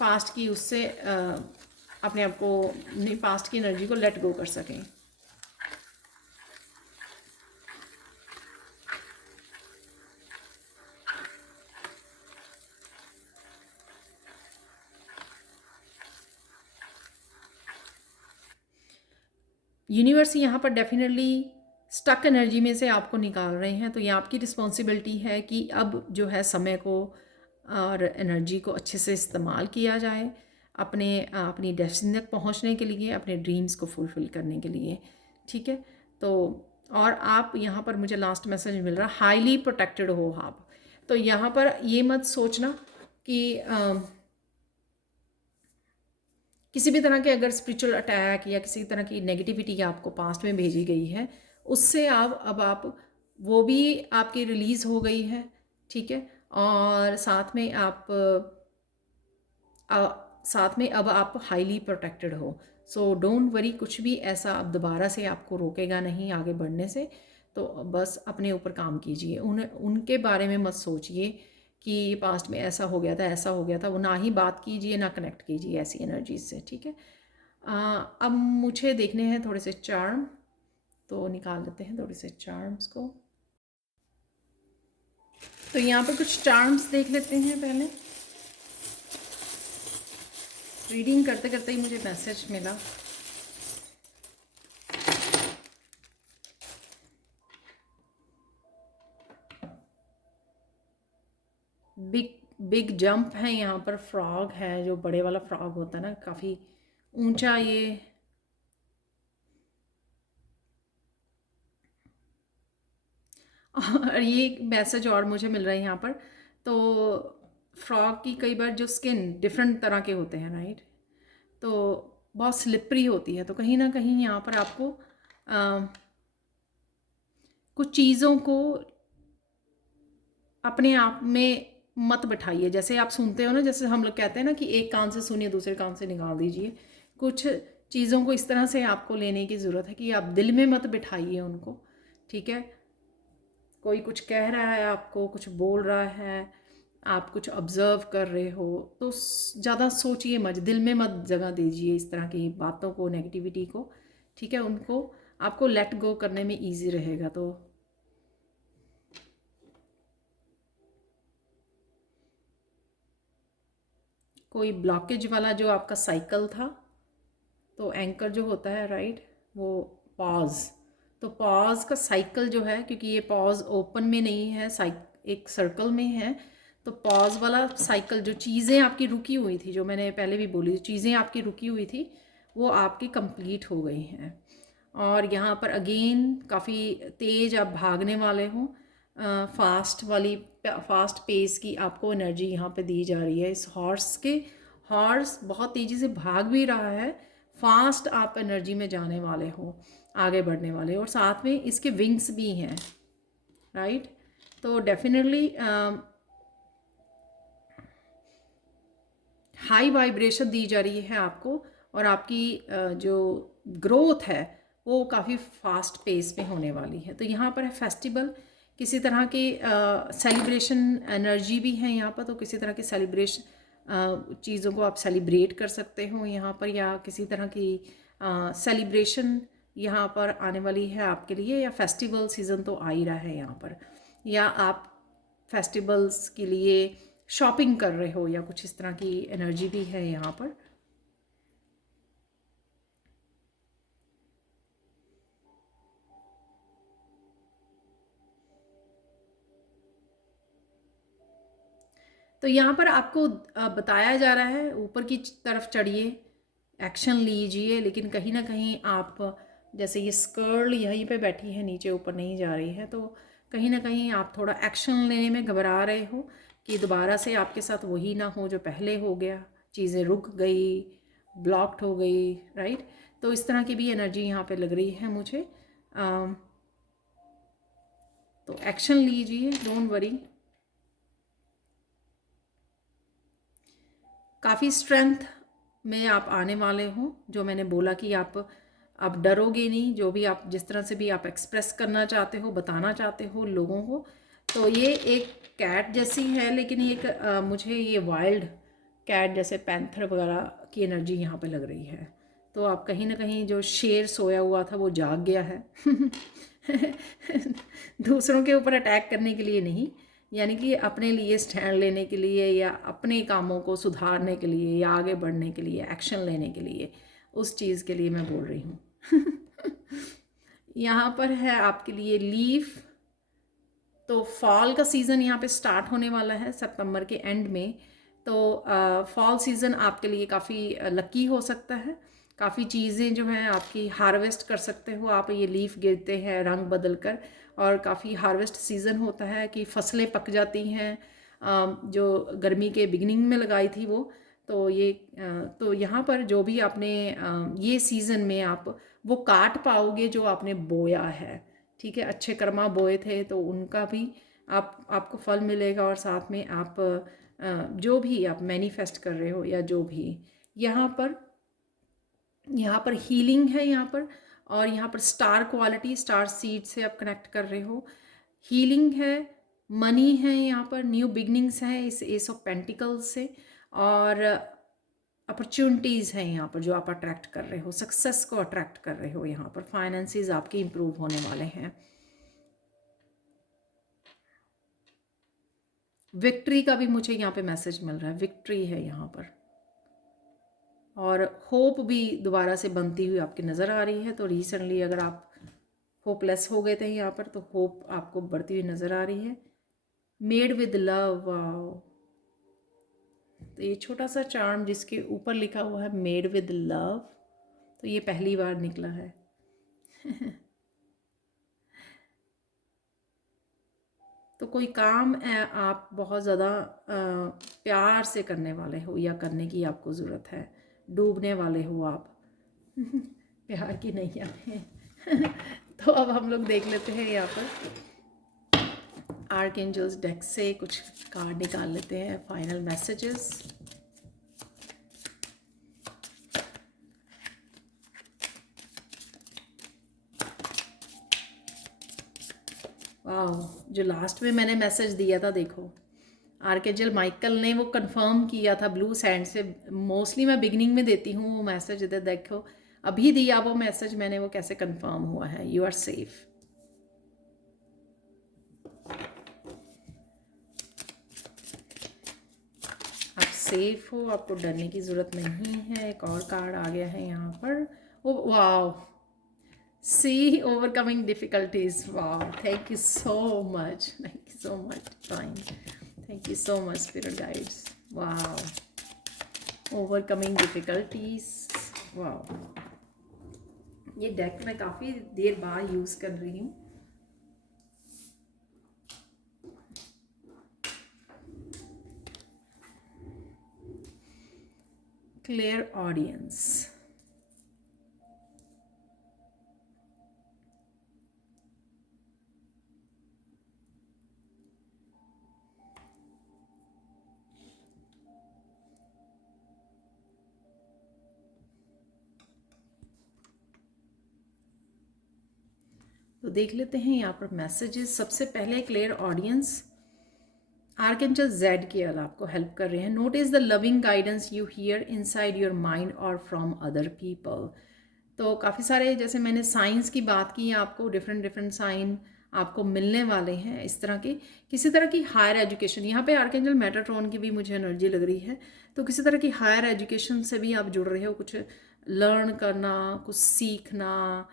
पास्ट की उससे अपने आप को, अपनी पास्ट की एनर्जी को लेट गो कर सकें। यूनिवर्स यहाँ पर डेफिनेटली स्टक एनर्जी में से आपको निकाल रहे हैं। तो ये आपकी रिस्पॉन्सिबिलिटी है कि अब जो है समय को और एनर्जी को अच्छे से इस्तेमाल किया जाए अपनी डेस्टिनी तक पहुँचने के लिए, अपने ड्रीम्स को फुलफ़िल करने के लिए, ठीक है। तो और आप यहाँ पर, मुझे लास्ट मैसेज मिल रहा, हाईली प्रोटेक्टेड हो आप। तो यहाँ पर ये मत सोचना कि किसी भी तरह के अगर स्पिरिचुअल अटैक या किसी तरह की नेगेटिविटी आपको पास्ट में भेजी गई है, उससे अब आप वो भी आपकी रिलीज़ हो गई है, ठीक है। और साथ में अब आप हाईली प्रोटेक्टेड हो। सो डोंट वरी, कुछ भी ऐसा अब दोबारा से आपको रोकेगा नहीं आगे बढ़ने से। तो बस अपने ऊपर काम कीजिए, उनके बारे में मत सोचिए कि पास्ट में ऐसा हो गया था, ऐसा हो गया था। वो ना ही बात कीजिए, ना कनेक्ट कीजिए ऐसी एनर्जीज से, ठीक है। अब मुझे देखने हैं थोड़े से चार्म, तो निकाल लेते हैं थोड़े से चार्म्स को। तो यहाँ पर कुछ चार्म्स देख लेते हैं पहले। रीडिंग करते करते ही मुझे मैसेज मिला। बिग जंप है यहाँ पर। फ्रॉग है, जो बड़े वाला फ्रॉग होता है ना, काफ़ी ऊंचा ये। और ये एक मैसेज और मुझे मिल रहा है यहाँ पर। तो फ्रॉग की कई बार जो स्किन डिफरेंट तरह के होते हैं, राइट, तो बहुत स्लिपरी होती है। तो कहीं ना कहीं यहाँ पर आपको कुछ चीज़ों को अपने आप में मत बिठाइए। जैसे आप सुनते हो ना, जैसे हम लोग कहते हैं ना कि एक कान से सुनिए, दूसरे कान से निकाल दीजिए। कुछ चीज़ों को इस तरह से आपको लेने की ज़रूरत है कि आप दिल में मत बिठाइए उनको, ठीक है। कोई कुछ कह रहा है, आपको कुछ बोल रहा है, आप कुछ ऑब्ज़र्व कर रहे हो, तो ज़्यादा सोचिए मत, दिल में मत जगह दीजिए इस तरह की बातों को, नेगेटिविटी को, ठीक है। उनको आपको लेट गो करने में ईजी रहेगा। तो कोई ब्लॉकेज वाला जो आपका साइकिल था, तो एंकर जो होता है, राइट, वो पॉज। तो पॉज का साइकिल जो है, क्योंकि ये पॉज ओपन में नहीं है, एक सर्कल में है। तो पॉज वाला साइकिल, जो चीज़ें आपकी रुकी हुई थी, जो मैंने पहले भी बोली, चीज़ें आपकी रुकी हुई थी, वो आपकी कंप्लीट हो गई हैं। और यहाँ पर अगेन काफ़ी तेज़ आप भागने वाले हो। फास्ट पेस की आपको एनर्जी यहाँ पे दी जा रही है। इस हॉर्स बहुत तेज़ी से भाग भी रहा है। फास्ट आप एनर्जी में जाने वाले हो, आगे बढ़ने वाले हो, और साथ में इसके विंग्स भी हैं, राइट। तो डेफिनेटली हाई वाइब्रेशन दी जा रही है आपको, और आपकी जो ग्रोथ है वो काफ़ी फास्ट पेस में होने वाली है। तो यहाँ पर है फेस्टिवल, किसी तरह के सेलिब्रेशन एनर्जी भी है यहाँ पर। तो किसी तरह के सेलिब्रेशन चीज़ों को आप सेलिब्रेट कर सकते हो यहाँ पर, या किसी तरह की सेलिब्रेशन यहाँ पर आने वाली है आपके लिए, या फेस्टिवल सीज़न तो आ ही रहा है यहाँ पर, या आप फेस्टिवल्स के लिए शॉपिंग कर रहे हो, या कुछ इस तरह की एनर्जी भी है यहाँ पर। तो यहाँ पर आपको बताया जा रहा है, ऊपर की तरफ चढ़िए, एक्शन लीजिए, लेकिन कहीं ना कहीं आप, जैसे ये स्कर्ल यहीं पे बैठी है, नीचे ऊपर नहीं जा रही है, तो कहीं ना कहीं आप थोड़ा एक्शन लेने में घबरा रहे हो। कि दोबारा से आपके साथ वही ना हो जो पहले हो गया, चीज़ें रुक गई, ब्लॉक्ड हो गई, राइट। तो इस तरह की भी एनर्जी यहाँ पे लग रही है मुझे। तो एक्शन लीजिए, डोंट वरी। काफ़ी स्ट्रेंथ में आप आने वाले हो, जो मैंने बोला कि आप डरोगे नहीं, जो भी आप जिस तरह से भी आप एक्सप्रेस करना चाहते हो, बताना चाहते हो लोगों को। तो ये एक कैट जैसी है, लेकिन एक मुझे ये वाइल्ड कैट जैसे पैंथर वगैरह की एनर्जी यहाँ पे लग रही है। तो आप कहीं ना कहीं जो शेर सोया हुआ था वो जाग गया है दूसरों के ऊपर अटैक करने के लिए नहीं, यानी कि अपने लिए स्टैंड लेने के लिए या अपने कामों को सुधारने के लिए या आगे बढ़ने के लिए, एक्शन लेने के लिए, उस चीज़ के लिए मैं बोल रही हूँ यहाँ पर है आपके लिए लीफ। तो फॉल का सीज़न यहाँ पे स्टार्ट होने वाला है सितंबर के एंड में। तो फॉल सीज़न आपके लिए काफ़ी लकी हो सकता है। काफ़ी चीज़ें जो हैं आपकी हार्वेस्ट कर सकते हो आप। ये लीफ गिरते हैं रंग बदल कर, और काफ़ी हार्वेस्ट सीज़न होता है कि फसलें पक जाती हैं जो गर्मी के बिगिनिंग में लगाई थी वो। तो ये तो यहाँ पर जो भी आपने ये सीज़न में आप वो काट पाओगे जो आपने बोया है, ठीक है। अच्छे कर्मा बोए थे तो उनका भी आपको फल मिलेगा, और साथ में आप जो भी आप मैनिफेस्ट कर रहे हो या जो भी यहाँ पर हीलिंग है यहाँ पर। और यहाँ पर स्टार क्वालिटी, स्टार सीड से आप कनेक्ट कर रहे हो, हीलिंग है, मनी है, यहाँ पर न्यू बिगनिंग्स हैं इस एस ऑफ पेंटिकल्स से, और अपॉर्चुनिटीज़ हैं यहाँ पर जो आप अट्रैक्ट कर रहे हो, सक्सेस को अट्रैक्ट कर रहे हो। यहाँ पर फाइनेंसेस आपके इम्प्रूव होने वाले हैं। विक्ट्री का भी मुझे यहाँ पे मैसेज मिल रहा है, विक्ट्री है यहाँ पर। और होप भी दोबारा से बनती हुई आपकी नज़र आ रही है। तो रिसेंटली अगर आप होपलेस हो गए थे यहाँ पर, तो होप आपको बढ़ती हुई नज़र आ रही है। Made with love, wow. तो ये छोटा सा चार्म जिसके ऊपर लिखा हुआ है मेड विद लव, तो ये पहली बार निकला है तो कोई काम आप बहुत ज़्यादा प्यार से करने वाले हो या करने की आपको ज़रूरत है, डूबने वाले हो आप प्यार की नैया में तो अब हम लोग देख लेते हैं यहाँ पर आर्कएंजल्स डेक से कुछ कार्ड निकाल लेते हैं, फाइनल मैसेजेस। वाह, जो लास्ट में मैंने मैसेज दिया था, देखो आर्कएंजल माइकल ने वो कंफर्म किया था ब्लू सैंड से। मोस्टली मैं बिगिनिंग में देती हूँ वो मैसेज, इधर देखो अभी दिया वो मैसेज मैंने, वो कैसे कंफर्म हुआ है। You are safe. आप सेफ हो, आपको डरने की ज़रूरत नहीं है। एक और कार्ड आ गया है यहाँ पर, ओ वाह, सी ओवरकमिंग डिफिकल्टीज। वाह, thank you so much, thank you so much time, thank you so much spirit guides. वाह, ओवरकमिंग डिफिकल्टीज, वाह। ये डेक मैं काफ़ी देर बाद यूज़ कर रही हूँ। क्लियर ऑडियंस, तो देख लेते हैं यहाँ पर मैसेजेस। सबसे पहले क्लियर ऑडियंस, आर्कएंजल जेड के अल आपको हेल्प कर रहे हैं। Notice the loving guidance you here inside your mind और फ्रॉम अदर पीपल। तो काफ़ी सारे, जैसे मैंने साइंस की बात की, आपको डिफरेंट डिफरेंट साइन आपको मिलने वाले हैं इस तरह के। किसी तरह की हायर एजुकेशन, यहाँ पे आर्कएंजल मेटाट्रॉन की भी मुझे एनर्जी लग रही है। तो किसी तरह की हायर एजुकेशन से भी आप जुड़ रहे हो, कुछ लर्न करना, कुछ सीखना,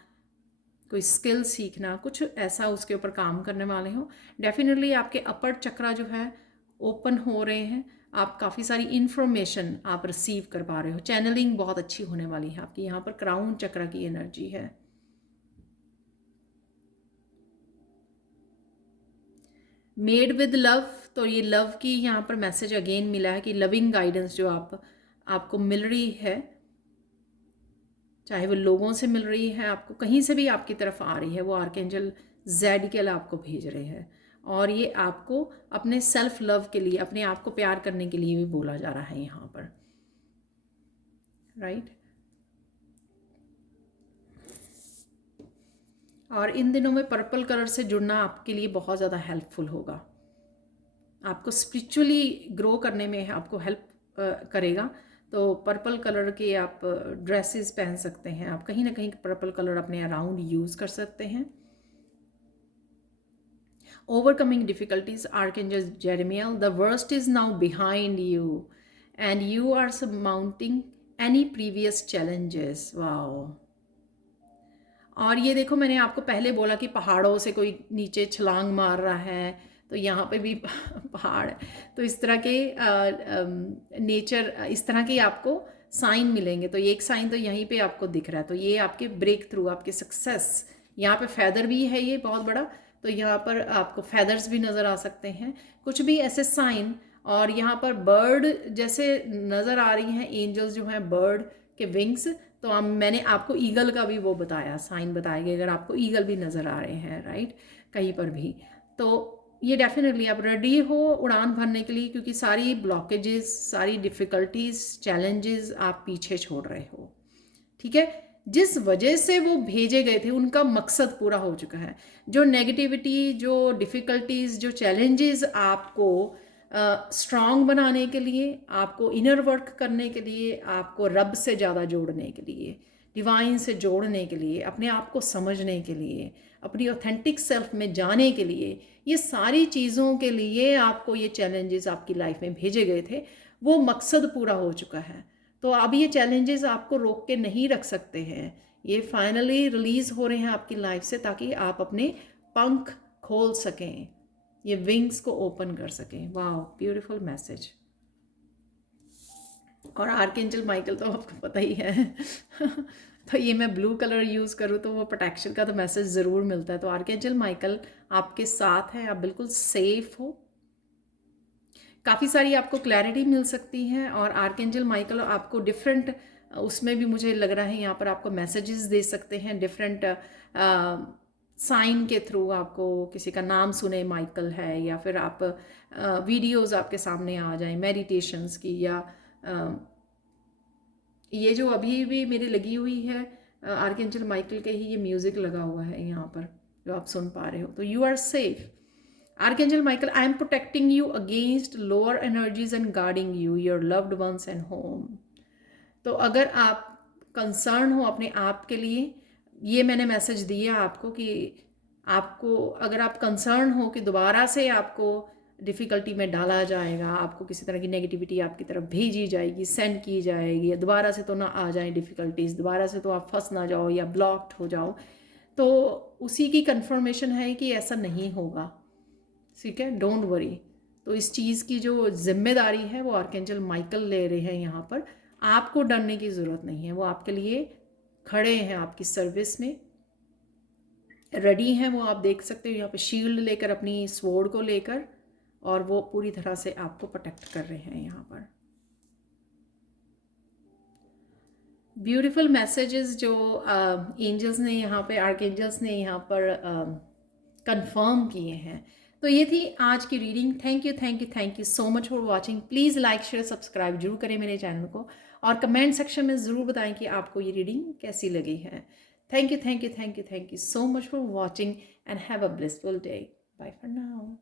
कोई स्किल सीखना, कुछ ऐसा उसके ऊपर काम करने वाले हो। डेफिनेटली आपके अपर चक्रा जो है ओपन हो रहे हैं। आप काफ़ी सारी इन्फॉर्मेशन आप रिसीव कर पा रहे हो। चैनलिंग बहुत अच्छी होने वाली है आपकी। यहाँ पर क्राउन चक्र की एनर्जी है। मेड विद लव, तो ये लव की यहाँ पर मैसेज अगेन मिला है कि लविंग गाइडेंस जो आपको मिल रही है, चाहे वो लोगों से मिल रही है, आपको कहीं से भी आपकी तरफ आ रही है, वो आर्कएंजल ज़ेडिकल आपको भेज रहे हैं। और ये आपको अपने सेल्फ लव के लिए, अपने आप को प्यार करने के लिए भी बोला जा रहा है यहाँ पर, राइट। और इन दिनों में पर्पल कलर से जुड़ना आपके लिए बहुत ज़्यादा हेल्पफुल होगा, आपको स्पिरिचुअली ग्रो करने में आपको हेल्प करेगा। तो पर्पल कलर के आप ड्रेसेस पहन सकते हैं, आप कहीं ना कहीं पर्पल कलर अपने अराउंड यूज़ कर सकते हैं। Overcoming difficulties, Archangel Jeremiah, the worst is now behind you and you are surmounting any previous challenges. Wow. और ये देखो, मैंने आपको पहले बोला कि पहाड़ों से कोई नीचे छलांग मार रहा है, तो यहाँ पे भी पहाड़ है। तो इस तरह के नेचर, इस तरह के आपको साइन मिलेंगे। तो एक साइन तो यहीं पे आपको दिख रहा है, तो ये आपके ब्रेक थ्रू, आपके सक्सेस। यहाँ पे फैदर भी है ये बहुत बड़ा, तो यहाँ पर आपको फैदर्स भी नज़र आ सकते हैं, कुछ भी ऐसे साइन। और यहाँ पर बर्ड जैसे नज़र आ रही हैं, एंजल्स जो हैं बर्ड के विंग्स। तो मैंने आपको ईगल का भी वो बताया, साइन बताया कि अगर आपको ईगल भी नज़र आ रहे हैं, राइट, कहीं पर भी, तो ये डेफिनेटली आप रेडी हो उड़ान भरने के लिए, क्योंकि सारी ब्लॉकेजेस, सारी डिफ़िकल्टीज, चैलेंजेस आप पीछे छोड़ रहे हो। ठीक है, जिस वजह से वो भेजे गए थे उनका मकसद पूरा हो चुका है। जो नेगेटिविटी, जो डिफ़िकल्टीज, जो चैलेंजेस आपको स्ट्रॉन्ग बनाने के लिए, आपको इनर वर्क करने के लिए, आपको रब से ज़्यादा जोड़ने के लिए, डिवाइन से जोड़ने के लिए, अपने आप को समझने के लिए, अपनी ऑथेंटिक सेल्फ में जाने के लिए, ये सारी चीज़ों के लिए आपको ये चैलेंजेस आपकी लाइफ में भेजे गए थे। वो मकसद पूरा हो चुका है। तो अब ये चैलेंजेस आपको रोक के नहीं रख सकते हैं, ये फाइनली रिलीज़ हो रहे हैं आपकी लाइफ से, ताकि आप अपने पंख खोल सकें, ये विंग्स को ओपन कर सकें। वाह, ब्यूटीफुल मैसेज। और आर्कएंजल माइकल तो आपको पता ही है तो ये मैं ब्लू कलर यूज़ करूँ तो वो प्रोटेक्शन का तो मैसेज ज़रूर मिलता है। तो आर्कएंजल माइकल आपके साथ है, आप बिल्कुल सेफ हो, काफ़ी सारी आपको क्लैरिटी मिल सकती है। और आर्कएंजल माइकल आपको डिफरेंट, उसमें भी मुझे लग रहा है यहाँ पर आपको मैसेजेस दे सकते हैं डिफरेंट साइन के थ्रू। आपको किसी का नाम सुने माइकल है, या फिर आप वीडियोस आपके सामने आ जाएं मेडिटेशंस की, या ये जो अभी भी मेरी लगी हुई है आर्कएंजल माइकल के ही ये म्यूज़िक लगा हुआ है यहाँ पर जो आप सुन पा रहे हो। तो you are safe. Archangel Michael, I am protecting you against lower energies and guarding you, your loved ones and home. तो अगर आप कंसर्न हो अपने आप के लिए, ये मैंने मैसेज दिया आपको कि आपको, अगर आप कंसर्न हो कि दोबारा से आपको डिफ़िकल्टी में डाला जाएगा, आपको किसी तरह की नेगेटिविटी आपकी तरफ भेजी जाएगी, सेंड की जाएगी, दोबारा से तो ना आ जाए डिफ़िकल्टीज़, दोबारा से तो आप फंस ना जाओ या ब्लॉक्ड हो जाओ, तो उसी की कंफर्मेशन है कि ऐसा नहीं होगा। ठीक है, डोंट वरी। तो इस चीज़ की जो जिम्मेदारी है वो आर्कएंजल माइकल ले रहे हैं यहाँ पर। आपको डरने की ज़रूरत नहीं है, वो आपके लिए खड़े हैं, आपकी सर्विस में रेडी हैं। वो आप देख सकते हो यहाँ पे शील्ड लेकर, अपनी स्वॉर्ड को लेकर, और वो पूरी तरह से आपको प्रोटेक्ट कर रहे हैं यहाँ पर। ब्यूटीफुल मैसेजेस जो एंजल्स ने यहाँ पे, आर्कएंजल्स ने यहाँ पर कंफर्म किए हैं। तो ये थी आज की reading. Thank you so much for watching. Please like, share, subscribe जरूर करें मेरे चैनल को, और कमेंट सेक्शन में ज़रूर बताएं कि आपको ये रीडिंग कैसी लगी है। Thank you so much for watching and have a blissful day. Bye for now.